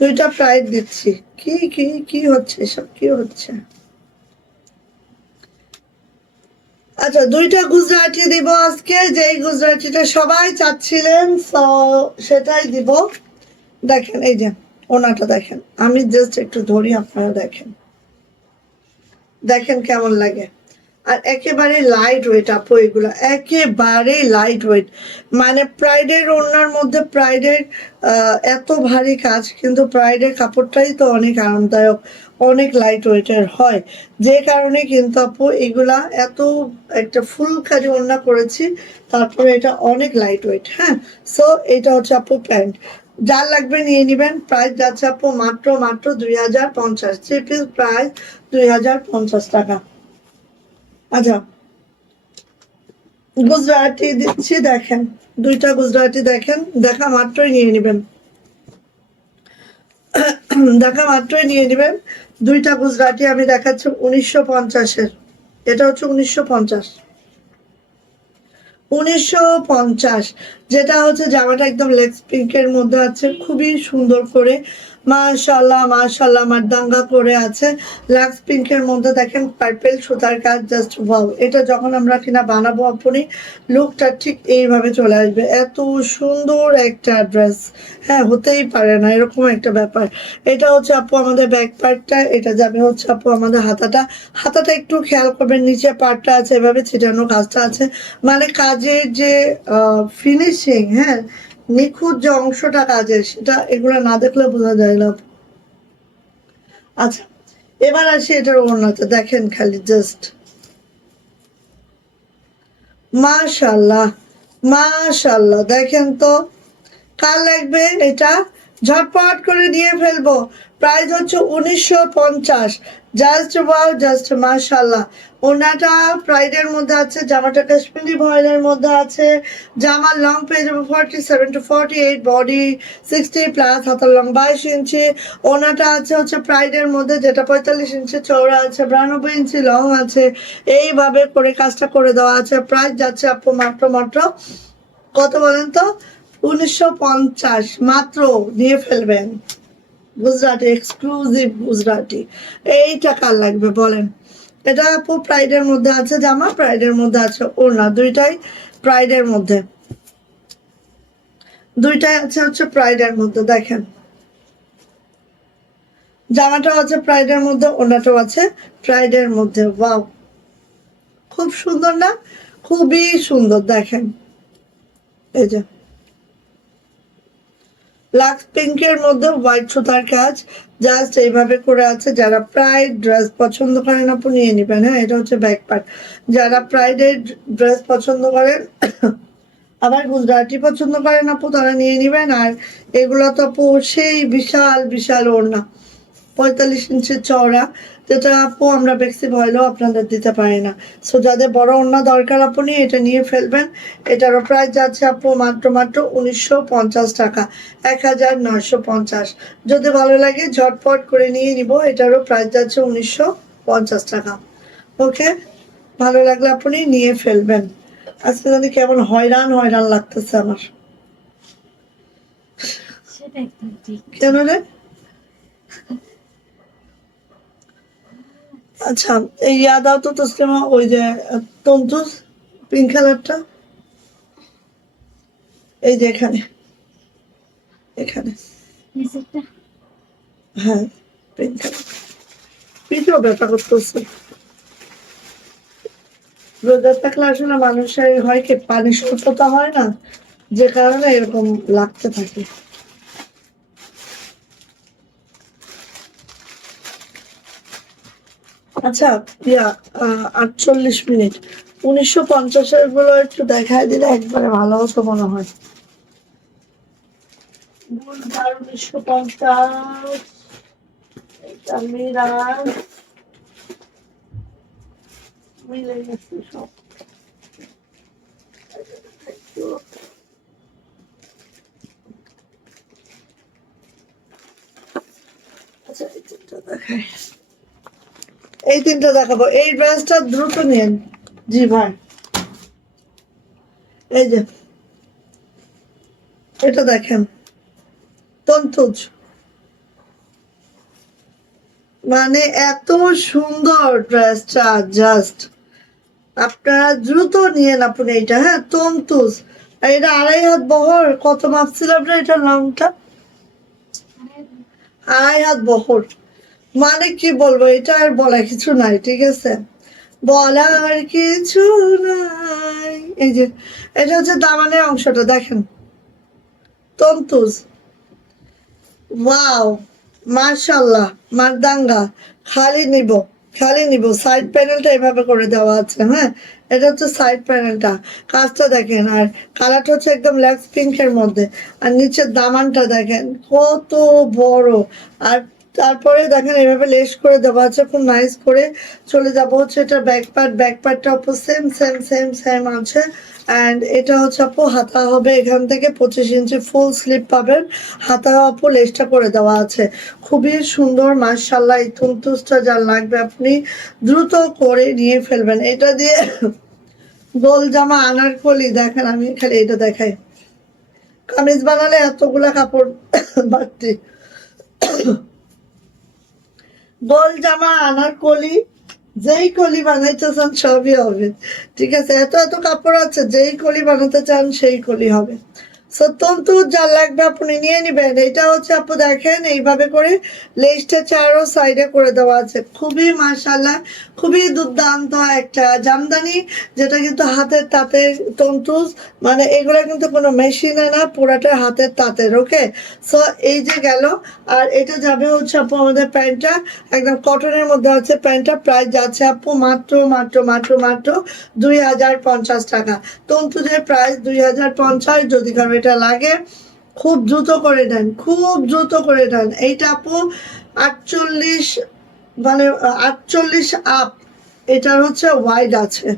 দুইটা প্রাইস দিচ্ছি। কি কি কি হচ্ছে এসব, কি হচ্ছে? আচ্ছা, দুইটা গুজরাটি দিব আজকে, যেই গুজরাটিটা সবাই চাচ্ছিলেন, তো সেটাই দিব। দেখেন এই যে ওনাটা দেখেন, আমি জাস্ট একটু ধরি, আপনারা দেখেন, দেখেন কেমন লাগে। আর একেবারে লাইট ওয়েট আপু, এগুলো একেবারে লাইট ওয়েট। মানে প্রাইডের ওড়নার মধ্যে প্রাইডের এত ভারী কাজ, কিন্তু প্রাইডের কাপড়টাই তো অনেক আরামদায়ক, অনেক লাইট ওয়েটের হয়, যে কারণে কিন্তু আপু এগুলা এত একটা ফুলকারি ওড়না করেছি। তারপরে এটা অনেক লাইট ওয়েট। হ্যাঁ, সো এটা হচ্ছে আপু প্যান্ট, যার লাগবে নিয়ে নিবেন। প্রাইস যাচ্ছে আপু মাত্র মাত্র 2050, থ্রি পিস প্রাইস 2050 টাকা। আচ্ছা, গুজরাটি দিচ্ছি, দেখেন দুইটা গুজরাটি, দেখেন দেখা মাত্রই নিয়ে নেবেন, দেখা মাত্রই নিয়ে নেবেন। দুইটা গুজরাটি আমি দেখাচ্ছি 1950-এর, এটা হচ্ছে 1950, 1950, যেটা হচ্ছে জামাটা একদম লেগস পিঙ্কের মধ্যে আছে, খুবই সুন্দর করে, মাশাল্লাহ মাশাল্লাহ মারদাঙ্গা করে আছে। লাক্স পিঙ্কের মধ্যে দেখেন পার্পেল সুতার কাজ, জাস্ট ওয়াও। এটা যখন আমরা কিনা বানাবো আপনি, লুকটা ঠিক এইভাবে চলে আসবে, এত সুন্দর একটা ড্রেস। হ্যাঁ, হতেই পারে না এরকম একটা ব্যাপার। এটা হচ্ছে আপু আমাদের ব্যাক পার্টটা, এটা যাবে হচ্ছে আপু আমাদের হাতাটা। হাতাটা একটু খেয়াল করবেন, নিচে পার্টটা আছে এভাবে ছিটানো, কাজটা আছে, মানে কাজের যে ফিনিশিং, হ্যাঁ, নিখুঁত যে অংশটা কাজের, সেটা এগুলো না দেখলে বোঝা যায় না। আচ্ছা, এবার আসি এটার ওড়নাতে, দেখেন খালি জাস্ট মাশাল্লাহ মাশাল্লাহ, দেখেন তো, কার লাগবে এটা ঝটপট করে নিয়ে ফেলবো। প্রাইস হচ্ছে 1950, জাস্ট ওয়াও, জাস্ট মাশাল্লাহ। ওনাটা প্রাইডের মধ্যে আছে, জামাটা কাশ্মীরি ভয়েলের মধ্যে আছে। জামার লং পেয়ে যাবে 47 to 48, বডি 60+, হাতার লং 22 ইঞ্চি। ওনাটা আছে হচ্ছে প্রাইডের মধ্যে, যেটা 45 ইঞ্চি চওড়া আছে, 92 ইঞ্চি লং আছে। এইভাবে করে কাজটা করে দেওয়া আছে। প্রাইস যাচ্ছে আপু মাত্র মাত্র কত বলেন তো? 1950, মাত্র নিয়ে ফেলবেন। গুজরাটি এক্সক্লুসিভ গুজরাটি, এইটা কার লাগবে বলেন? এটা আপু প্রাইডের মধ্যে আছে জামা, প্রাইডের মধ্যে আছে ওড়না, দুইটাই প্রাইডের মধ্যে, দুইটাই আছে হচ্ছে প্রাইডের মধ্যে। দেখেন জামাটাও আছে প্রাইডের মধ্যে, ওড়নাটাও আছে প্রাইডের মধ্যে। ওয়াও, খুব সুন্দর না? খুবই সুন্দর। দেখেন এই যে লাক্স পিঙ্কের মধ্যে হোয়াইট সুতার কাজ, জাস্ট এইভাবে করে আছে। যারা প্রাইড ড্রেস পছন্দ করেন আপু নিয়ে নেবেন। হ্যাঁ, এটা হচ্ছে ব্যাক পার্ট। যারা প্রাইডের ড্রেস পছন্দ করেন, আবার গুজরাটি পছন্দ করেন আপু, তারা নিয়ে নেবেন। আর এগুলো তো আপু সেই বিশাল বিশাল ওড়না, 45 ইঞ্চি চওড়া, যেটা আপু আমরা বেক্সি ভয়েলেও আপনাদের দিতে পারি না। সো যাদের বড় ওড়না দরকার আপনি এটা নিয়ে ফেলবেন। এটারও প্রাইস যাচ্ছে আপু মাত্র মাত্র 1950 টাকা, 1950। যদি ভালো লাগে ঝটপট করে নিয়ে নিব, এটারও প্রাইস যাচ্ছে 1950 টাকা। ওকে, ভালো লাগলে আপনি নিয়ে ফেলবেন। আজকে জানি কেমন হয়রান হয়রান লাগতেছে আমার। সেটা একদম ঠিক। কেন রে? আচ্ছা, এই দাও তো তসলিমা, ওই যে তন্তুস পিঙ্ক কালারটা, এই যে এখানে, এখানে, নিচেরটা হ্যাঁ, পিঙ্ক কালার। পিঠেও ব্যথা করতেছে। রোজার থাকলে আসলে মানুষের হয় কি, পানি স্বল্পতা হয় না, যে কারণে এরকম লাগতে থাকে। আচ্ছা, ইয়া 48 মিনিট, 1950-এর গুলো একটু দেখায় দিলে একবারে ভালো হতো মনে হয়। বুধবার 1950, এটা মিরাজ, মিলে গেছে সব। আচ্ছা, এই তিনটা দেখায়, এই তিনটা দেখাবো। এই ড্রেসটা দ্রুত নিন। জি ভাই, এই যে এটা দেখেন, তন্তুজ, মানে এত সুন্দর ড্রেসটা, জাস্ট আপনারা দ্রুত নিয়ে আপনি এইটা। হ্যাঁ, তন্তুস, আর এটা 2.5 হাত বহর। কত মাপছিল আপনার এটার লংটা? 2.5 হাত বহর। মানে কি বলবো, এটা আর বলা কিছু নাই, ঠিক আছে, বলার কিছু নাই। এই যে এটা হচ্ছে দামানের অংশটা দেখেন, তন্তুজ, ওয়াও, মার্শাল্লাহ, মারদাঙ্গা। খালি নিব, খালি নিব। সাইড প্যানেলটা এভাবে করে দেওয়া আছে। হ্যাঁ, এটা হচ্ছে সাইড প্যানেলটা, কাজটা দেখেন। আর কালারটা হচ্ছে একদম ল্যাক্স পিঙ্কের মধ্যে। আর নিচের দামানটা দেখেন কত বড়। আর তারপরে দেখেন এভাবে লেস করে দেওয়া আছে, খুব নাইস করে। চলে যাব হচ্ছে এটা ব্যাক পার্ট। ব্যাক পার্টটা আপু সেম সেম সেম সেম আছে। অ্যান্ড এটা হচ্ছে আপু হাতা হবে এখান থেকে 25 ইঞ্চি ফুল স্লিপ পাবেন। হাতা আপু লেসটা করে দেওয়া আছে, খুবই সুন্দর মাশাআল্লাহ। এই তুলতুসটা যার লাগবে আপনি দ্রুত করে নিয়ে ফেলবেন। এটা দিয়ে গোল জামা আনারকলি দেখেন, আমি খালি এটা দেখাই। কামিজ বানালে এতগুলা কাপড় বাড়তি। গোল জামা আনারকলি, যেই কলি বানাইতে চান সবই হবে, ঠিক আছে। এত এত কাপড় আছে, যেই কলি বানাতে চান সেই কলি হবে। সো তন্তু যা লাগবে আপনি নিয়ে নিবেন। এটা হচ্ছে আপু দেখেন এইভাবে করে লেসটা চারো সাইডে করে দেওয়া আছে, খুবই মাশাআল্লাহ, খুবই দুর্দান্ত একটা জামদানি, যেটা কিন্তু হাতের তাঁতের তন্তুজ। মানে এগুলো কিন্তু কোনো মেশিনে না, পুরাটা হাতের তাঁতের। ওকে, সো এই যে গেল। আর এটা যাবে হচ্ছে আপু আমাদের প্যান্টটা একদম কটনের মধ্যে আছে। প্যান্টটা প্রাইস যাচ্ছে আপু মাত্র মাত্র মাত্র মাত্র 2050 টাকা। তন্তুজের প্রাইস 2050। যদি কারো এটা লাগে খুব দ্রুত করে দেন, খুব দ্রুত করে দেন। এইটা আপু 48, মানে 48 আপ। এটার হচ্ছে ওয়াইড আছে,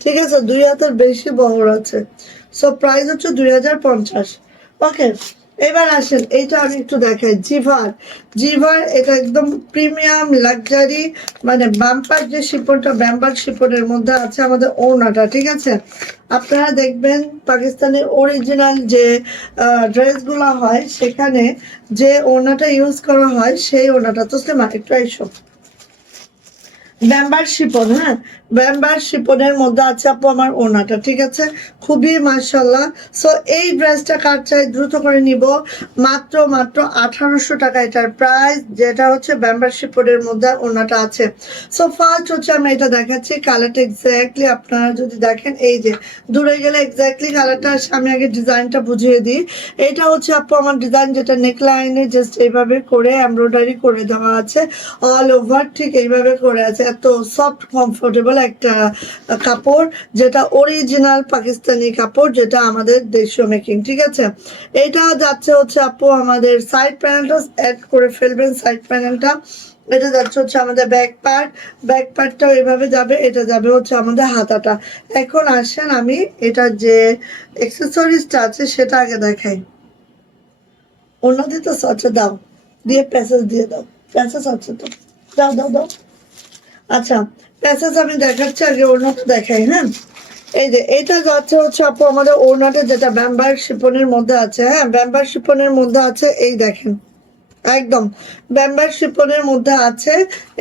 ঠিক আছে, 2 হাতের বেশি বহর আছে। সো প্রাইস হচ্ছে 2050। ওকে, এবার আসেন এইটা আমি একটু দেখাই। জিভার, জিভার এটা একদম প্রিমিয়াম লাক্সারি, মানে বাম্পার যে শিপনটা, ব্যাম্বার শিপনের মধ্যে আছে আমাদের ওড়নাটা, ঠিক আছে। আপনারা দেখবেন পাকিস্তানের অরিজিনাল যে ড্রেসগুলো হয় সেখানে যে ওড়নাটা ইউজ করা হয় সেই ওড়নাটা। তো একটু আইসো, ব্যাম্বার শিপন। হ্যাঁ, ব্যাম্বার শিপনের মধ্যে আছে আপু আমার ওনাটা, ঠিক আছে, খুবই মাশাআল্লাহ। সো এই ড্রেসটা কার চাই দ্রুত করে নিব। মাত্র মাত্র 1800 টাকা এটার প্রাইস, যেটা হচ্ছে ব্যাম্বার শিপনের মধ্যে ওনাটা আছে। সো ফার্স্ট হচ্ছে আমি এটা দেখাচ্ছি কালারটা এক্স্যাক্টলি। আপনারা যদি দেখেন এই যে দূরে গেলে এক্স্যাক্টলি কালারটা, আমি আগে ডিজাইনটা বুঝিয়ে দিই। এটা হচ্ছে আপু আমার ডিজাইন, যেটা নেকলাইনে জাস্ট এইভাবে করে এমব্রয়ডারি করে দেওয়া আছে অল ওভার, ঠিক এইভাবে করে আছে। এত সফট কমফোর্টেবল একটা কাপড়, যেটা অরিজিনাল পাকিস্তানি কাপড়, যেটা আমাদের দেশীয় মেকিং, ঠিক আছে। এটা যাচ্ছে হচ্ছে আপু আমাদের সাইড প্যানেলটা অ্যাড করে ফেলবেন, সাইড প্যানেলটা। এটা যাচ্ছে হচ্ছে আমাদের ব্যাক পার্ট, ব্যাক পার্টটাও এভাবে যাবে। এটা যাবে হচ্ছে আমাদের হাতাটা। এখন আসেন আমি এটা যে এক্সেসরিজটা আছে সেটা আগে দেখাই। অন্য দিতে আচ্ছা দাও, দিয়ে প্যাসেজ দিয়ে দাও, প্যাসেজ আছে তো, দাও দাও দাও। আচ্ছা, প্যাসেজ আমি দেখাচ্ছি, আগে ওড়নাটা দেখাই। হ্যাঁ, এই যে এটা যাচ্ছে হচ্ছে আপু আমাদের ওড়নাটা, যেটা ব্যাম্বার শিপনের মধ্যে আছে। হ্যাঁ, ব্যাম্বার শিপনের মধ্যে আছে, এই দেখেন একদম ব্যাম্বার শিপনের মধ্যে আছে।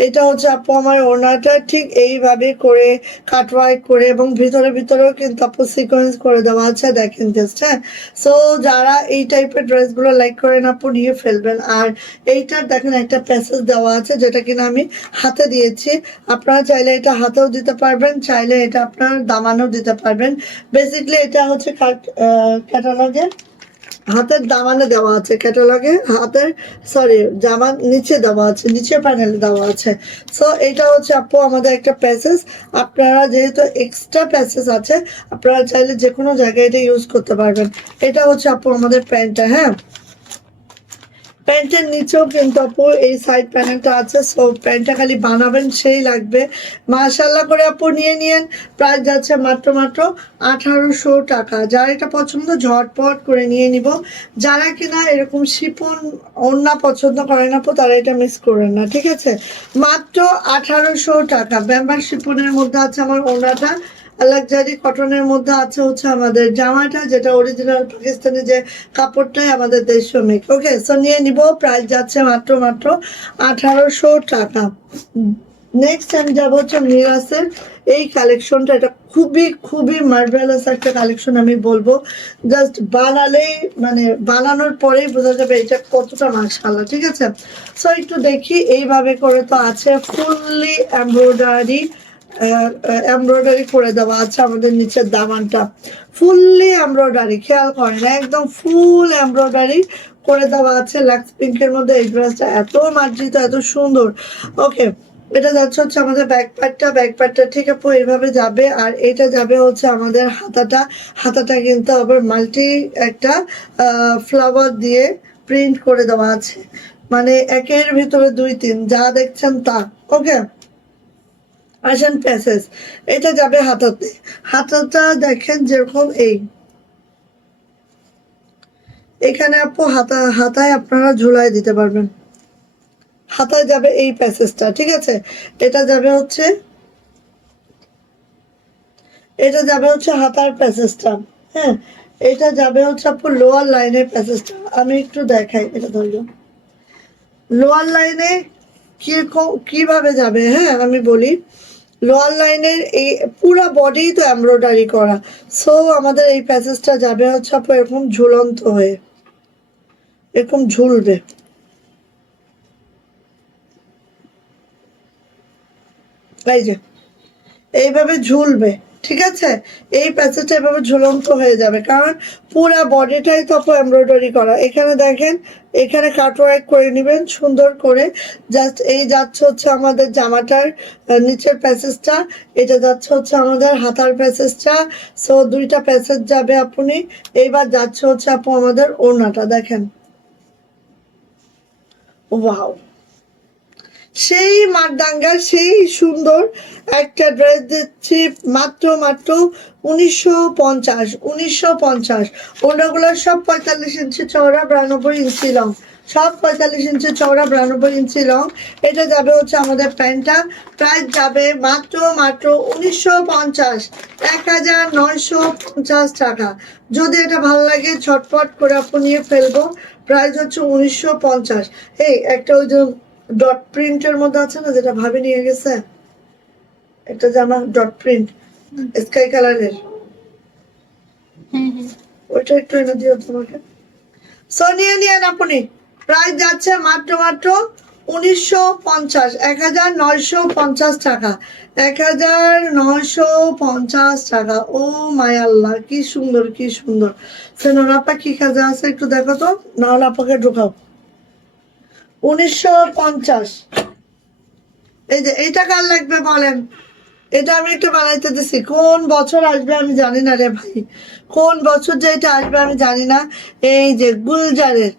এটা হচ্ছে আপু আমার ওড়নাটা ঠিক এইভাবে করে কাটওয়ার্ক করে, এবং ভিতরে ভিতরেও কিন্তু আপু সিকোয়েন্স করে দেওয়া আছে, দেখেন জাস্ট। হ্যাঁ, সো যারা এই টাইপের ড্রেসগুলো লাইক করেন আপু নিয়ে ফেলবেন। আর এইটার দেখেন একটা প্যাসেজ দেওয়া আছে, যেটা কিনা আমি হাতে দিয়েছি। আপনারা চাইলে এটা হাতেও দিতে পারবেন, চাইলে এটা আপনার দামানও দিতে পারবেন। বেসিকলি এটা হচ্ছে ক্যাটালগে হাতের দামানে দেওয়া আছে, ক্যাটালগে হাতের, সরি, জামার নিচে দেওয়া আছে, নিচে প্যানেলে দেওয়া আছে। সো এটা হচ্ছে আপু আমাদের একটা প্যাসেজ। আপনারা যেহেতু এক্সট্রা প্যাসেজ আছে, আপনারা চাইলে যে কোনো জায়গায় এটা ইউজ করতে পারবেন। এটা হচ্ছে আপু আমাদের প্যান্টটা। হ্যাঁ, প্যান্টের নিচেও কিন্তু আপু এই সাইড প্যানেলটা আছে। সো প্যান্টটা খালি বানাবেন সেই লাগবে। মাশাআল্লাহ করে আপু নিয়ে নিয়েন। প্রাইস যাচ্ছে মাত্র মাত্র 1800 টাকা। যার এটা পছন্দ ঝটপট করে নিয়ে নিব। যারা কিনা এরকম শিপন ওড়না পছন্দ করেন আপু, তারা এটা মিস করেন না, ঠিক আছে। মাত্র 1800 টাকা ব্যাম্বার শিপনের মধ্যে আছে আমার ওড়নাটা। লাক্সারি কটনের মধ্যে আছে হচ্ছে আমাদের জামাটা, যেটা অরিজিনাল পাকিস্তানি যে কাপড়টাই আমাদের দেশীয় মেক। ওকে, সো নিয়ে নিব। প্রাইস যাচ্ছে মাত্র মাত্র 1800 টাকা। নেক্সট আমি যাবো হচ্ছে মিরাসের এই কালেকশনটা। এটা খুবই খুবই মার্ভেলাস একটা কালেকশন আমি বলবো। জাস্ট বানালেই মানে বানানোর পরেই বোঝা যাবে এটা কতটা মাশাআল্লাহ। ঠিক আছে, সো একটু দেখি। এইভাবে করে তো আছে ফুললি এমব্রয়ডারি করে দেওয়া আছে আমাদের নিচের দামানটা, ফুললি এমব্রয়ডারি, খেয়াল করেন একদম ফুল এমব্রয়ডারি করে দেওয়া আছে লাক্স পিঙ্কের মধ্যে। এই ড্রেসটা এত মার্জিত, এত সুন্দর। ওকে, এটা যাচ্ছে হচ্ছে আমাদের ব্যাক পার্টটা ঠিক আপু এইভাবে যাবে। আর এটা যাবে হচ্ছে আমাদের হাতাটা কিন্তু আবার মাল্টি একটা ফ্লাওয়ার দিয়ে প্রিন্ট করে দেওয়া আছে, মানে একের ভিতরে দুই তিন যা দেখছেন তা। ওকে, আসেন প্যাসেজ। এটা যাবে হাতাটা দেখেন যেরকম এখানে আপু হাতায় আপনারা ঝুলাই দিতে পারবেন। হাতায় যাবে এই প্যাসেজটা, ঠিক আছে। এটা যাবে হচ্ছে হাতার প্যাসেজটা। হ্যাঁ, এটা যাবে হচ্ছে আপু লোয়ার লাইনের প্যাসেজটা। আমি একটু দেখাই, এটা ধরো লোয়ার লাইনে কিভাবে যাবে। হ্যাঁ, আমি বলি, লোয়ার লাইনের এই পুরো বডি তো এমব্রয়ডারি করা, সো আমাদের এই প্যাসেজটা যাবে হচ্ছে আপু এরকম ঝুলন্ত হয়ে, এরকম ঝুলবে। এই যে এইভাবে ঝুলবে, ঠিক আছে। এই প্যাসেজটা এভাবে ঝুলন্ত হয়ে যাবে, কারণ পুরা বডিটাই তো এমব্রয়ডারি করা। এখানে দেখেন, এখানে কাটওয়ার্ক করে নেবেন সুন্দর করে। জাস্ট এই যাচ্ছে হচ্ছে আমাদের জামাটার নিচের প্যাসেজটা, এটা যাচ্ছে হচ্ছে আমাদের হাতার প্যাসেজটা। সো দুইটা প্যাসেজ যাবে আপনি। এইবার যাচ্ছে হচ্ছে আপু আমাদের ওড়নাটা দেখেন, ওয়াও, সেই মারদাঙ্গা, সেই সুন্দর একটা ড্রেস দিচ্ছি মাত্র মাত্র 1950। ওনাগুলো সব 45 ইঞ্চি চওড়া, 92 ইঞ্চি লং, সব 45 ইঞ্চি চওড়া, 92 ইঞ্চি লং। এটা যাবে হচ্ছে আমাদের প্যান্টটা। প্রাইস যাবে মাত্র মাত্র 1950, 1950 টাকা। যদি এটা ভালো লাগে ঝটপট করে আপনি নিয়ে ফেলবো। প্রাইস হচ্ছে 1950। এই একটা ওই যে ডট প্রিন্টের মধ্যে আছে না, যেটা ভাবে নিয়ে গেছে, একটা জামা ডট প্রিন্ট স্কাই কালারের, ওইটা একটু এনে দিও তোমাকে। সো নিয়ে নিয়েন আপনি। প্রাইস যাচ্ছে মাত্র মাত্র 1950, 1950 টাকা, 1950 টাকা। ও মাই আল্লাহ, কি সুন্দর কি সুন্দর। সেনোরাপা কি কাজে আছে একটু দেখো তো, নাহলে আপাকে ঢুকাও। 1950। এই যে এইটা কার লাগবে বলেন। এটা আমি একটু বানাইতে দিছি, কোন বছর আসবে আমি জানি না রে ভাই, কোন বছর যে এটা আসবে আমি জানি না। এই যে গুলজারের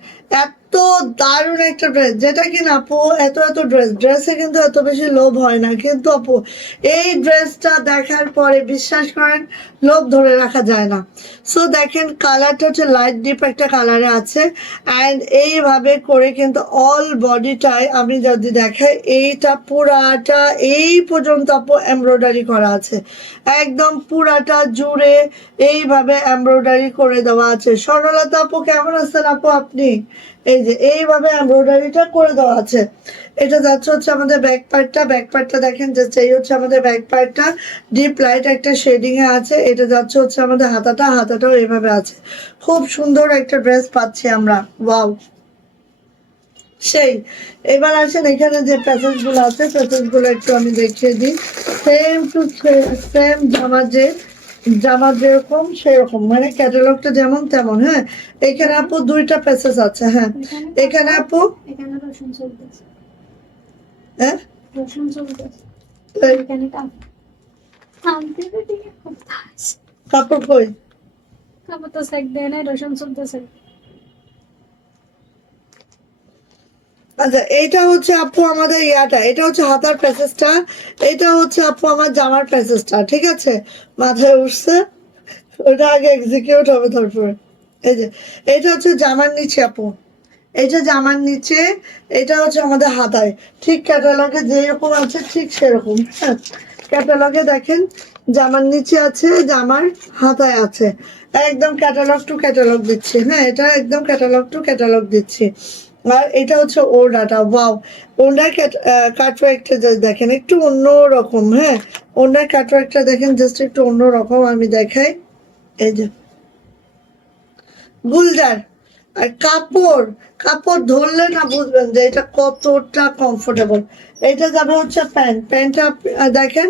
এত দারুণ একটা ড্রেস, যেটা কিনা আপু এত এত ড্রেসে কিন্তু এত বেশি লোভ হয় না, কিন্তু আপু এই ড্রেসটা দেখার পরে বিশ্বাস করেন লোভ ধরে রাখা যায় না। সো দেখেন কালারটা হচ্ছে লাইট ডিপ একটা কালারে আছে, অ্যান্ড এইভাবে করে কিন্তু অল বডিটায় আমি যদি দেখাই, এইটা পুরাটা এই পর্যন্ত আপু এমব্রয়ডারি করা আছে, একদম পুরাটা জুড়ে এইভাবে এমব্রয়ডারি করে দেওয়া আছে। স্বর্ণলতা আপু কেমন আছেন আপু আপনি? এই যে এইভাবে এমব্রয়ডারিটা করে দেওয়া আছে। এটা যাচ্ছে হচ্ছে আমাদের ব্যাক পার্টটা দেখেন, যে এই হচ্ছে আমাদের ব্যাক পার্টটা, ডিপ লাইট একটা শেডিং এ আছে। এটা যাচ্ছে হচ্ছে আমাদের হাতাটাও এইভাবে আছে। খুব সুন্দর একটা ড্রেস পাচ্ছি আমরা, ওয়াও সেই। এবার আসেন এখানে যে প্যাসেজ গুলো আছে, প্যাসেজ গুলো একটু আমি দেখিয়ে দিই। সেম টু সেম জামা যেরকম সেরকম, মানে ক্যাটালগটা যেমন তেমন। হ্যাঁ, এখানে আপু দুইটা প্যাসেজ আছে। হ্যাঁ, এখানে আপু, এখানে রসুন চলতেছে, হ্যাঁ রসুন চলতেছে, এই এখানে থামতে দিকে কোথায় আছে? কাপড় কই? কাপড় তো সেক দেয় না, রসুন চলতেছে। আচ্ছা, এইটা হচ্ছে আপু আমাদের ইয়াটা, এটা হচ্ছে হাতার প্যাসেজটা, এটা হচ্ছে আপু আমার জামার প্যাসেজটা, ঠিক আছে। মাথায় উঠছে, ওটা আগে এক্সিকিউট হবে তারপরে। এই যে এটা হচ্ছে জামার নিচে আপু, এটা জামার নিচে, এটা হচ্ছে আমাদের হাতায়। ঠিক ক্যাটালগে যেরকম আছে ঠিক সেরকম। হ্যাঁ, ক্যাটালগে দেখেন জামার নিচে আছে, জামার হাতায় আছে। একদম ক্যাটালগ টু ক্যাটালগ দিচ্ছি, হ্যাঁ এটা একদম ক্যাটালগ টু ক্যাটালগ দিচ্ছি। আর এটা হচ্ছে ওড়নাটা, ওয়াও, ওড়নার কাটওয়ার্কটা জাস্ট দেখেন একটু অন্য রকম, হ্যাঁ ওড়নার কাটওয়ার্কটা দেখেন জাস্ট একটু অন্য রকম। আমি দেখাই, এই যে গুলজার। আর কাপড়, কাপড় ধরলে না বুঝবেন যে এটা কতটা কমফোর্টেবল। এটা যাবে হচ্ছে প্যান্ট, প্যান্টটা দেখেন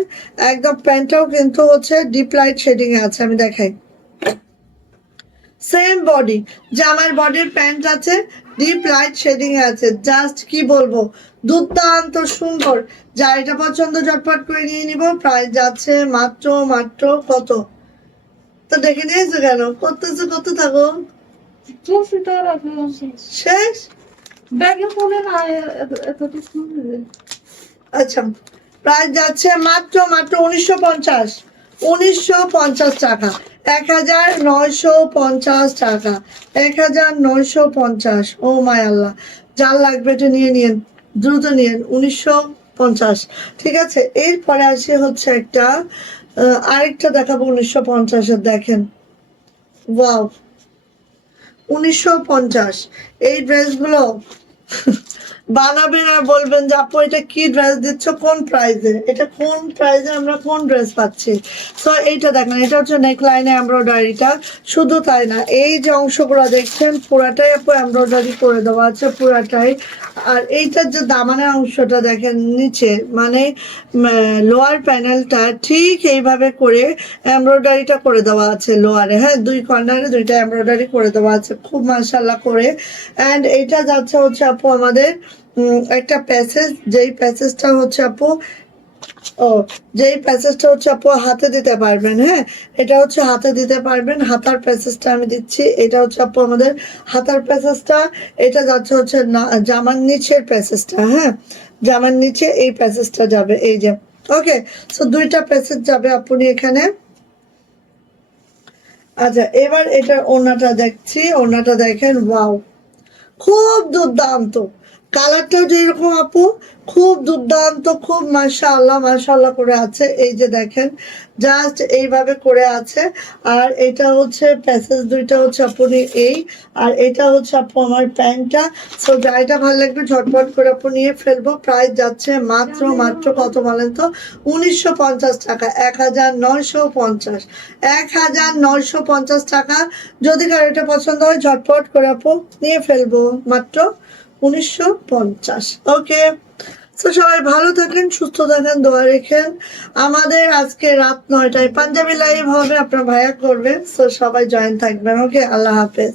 একদম, প্যান্টটাও কিন্তু হচ্ছে ডিপ লাইট শেডিং এ আছে। আমি দেখাই, সেম বডি, জামার বডির প্যান্ট আছে, ডিপ লাইট শেডিং এ আছে। জাস্ট কি বলবো, দুর্দান্ত সুন্দর। যা এটা পছন্দ ঝটপট করে নিয়ে নিব। প্রাইস যাচ্ছে মাত্র মাত্র কত, তো দেখে নিয়েছো কেন, করতেছো কত থাকো চলছে তো আর এখন শেষ। শেষ। ব্যাগে ফোনে না এতটুকু। আচ্ছা, প্রাইস যাচ্ছে মাত্র মাত্র 1950, 1950 টাকা, 1950 টাকা, 1950। ও মাই আল্লাহ, যার লাগবে এটা নিয়ে নিন, দ্রুত নিন, 1950। ঠিক আছে, এরপরে আসে হচ্ছে একটা আরেকটা দেখাবো 1950-এর, দেখেন ওয়াও, 1950। এই ড্রেসগুলো বানাবেন আর বলবেন যে আপু এটা কি ড্রেস দিচ্ছ, কোন প্রাইজে, এটা কোন প্রাইজে আমরা কোন ড্রেস পাচ্ছি। তো এইটা দেখেন, এটা হচ্ছে নেকলাইনে এমব্রয়ডারিটা, শুধু তাই না এই যে অংশগুলো দেখছেন পুরাটাই আপু এমব্রয়ডারি করে দেওয়া আছে পুরাটাই। আর এইটার যে দামানের অংশটা দেখেন নিচে, মানে লোয়ার প্যানেলটা ঠিক এইভাবে করে এমব্রয়ডারিটা করে দেওয়া আছে লোয়ারে, হ্যাঁ দুই কর্নারে দুইটা এমব্রয়ডারি করে দেওয়া আছে খুব মাশাআল্লাহ করে। অ্যান্ড এইটা যাচ্ছে হচ্ছে আপু আমাদের একটা প্যাসেজ, যেই প্যাসেজটা হচ্ছে আপু, ও যেই প্যাসেজটা হচ্ছে আপু হাতে দিতে পারবেন, হ্যাঁ এটা হচ্ছে হাতে দিতে পারবেন। হাতার প্যাসেজটা আমি দিচ্ছি, এটা হচ্ছে আপু আমাদের হাতার প্যাসেজটা। এটা যাচ্ছে হচ্ছে জামার নিচের প্যাসেজটা, হ্যাঁ জামার নিচে এই প্যাসেজটা যাবে, এই যে ওকে। সো দুইটা প্যাসেজ যাবে আপনি এখানে। আচ্ছা, এবার এটা ওড়নাটা দেখছি, ওড়নাটা দেখেন ওয়াও, খুব দুর্দান্ত, কালারটাও যেরকম আপু খুব দুর্দান্ত, খুব মাশাআল্লাহ মাশাআল্লাহ করে আছে। এই যে দেখেন জাস্ট এইভাবে করে আছে। আর এটা হচ্ছে প্যাসেজ দুইটা হচ্ছে আপনি এই, আর এটা হচ্ছে আপু আমার প্যান্টটা। সো যাইটা ভালো লাগবে ঝটপট করে আপু নিয়ে ফেলবো। প্রাইস যাচ্ছে মাত্র মাত্র কত বলেন তো, 1950 টাকা, 1950, 1950 টাকা। যদি কারো এটা পছন্দ হয় ঝটপট করে আপু নিয়ে ফেলবো, মাত্র 1950। ওকে, তো সবাই ভালো থাকেন, সুস্থ থাকেন, দোয়া রেখেন। আমাদের আজকে রাত 9টায় পাঞ্জাবি লাইভ হবে, আপনার ভাইয়া করবে, তো সবাই জয়েন থাকবেন। ওকে, আল্লাহ হাফেজ।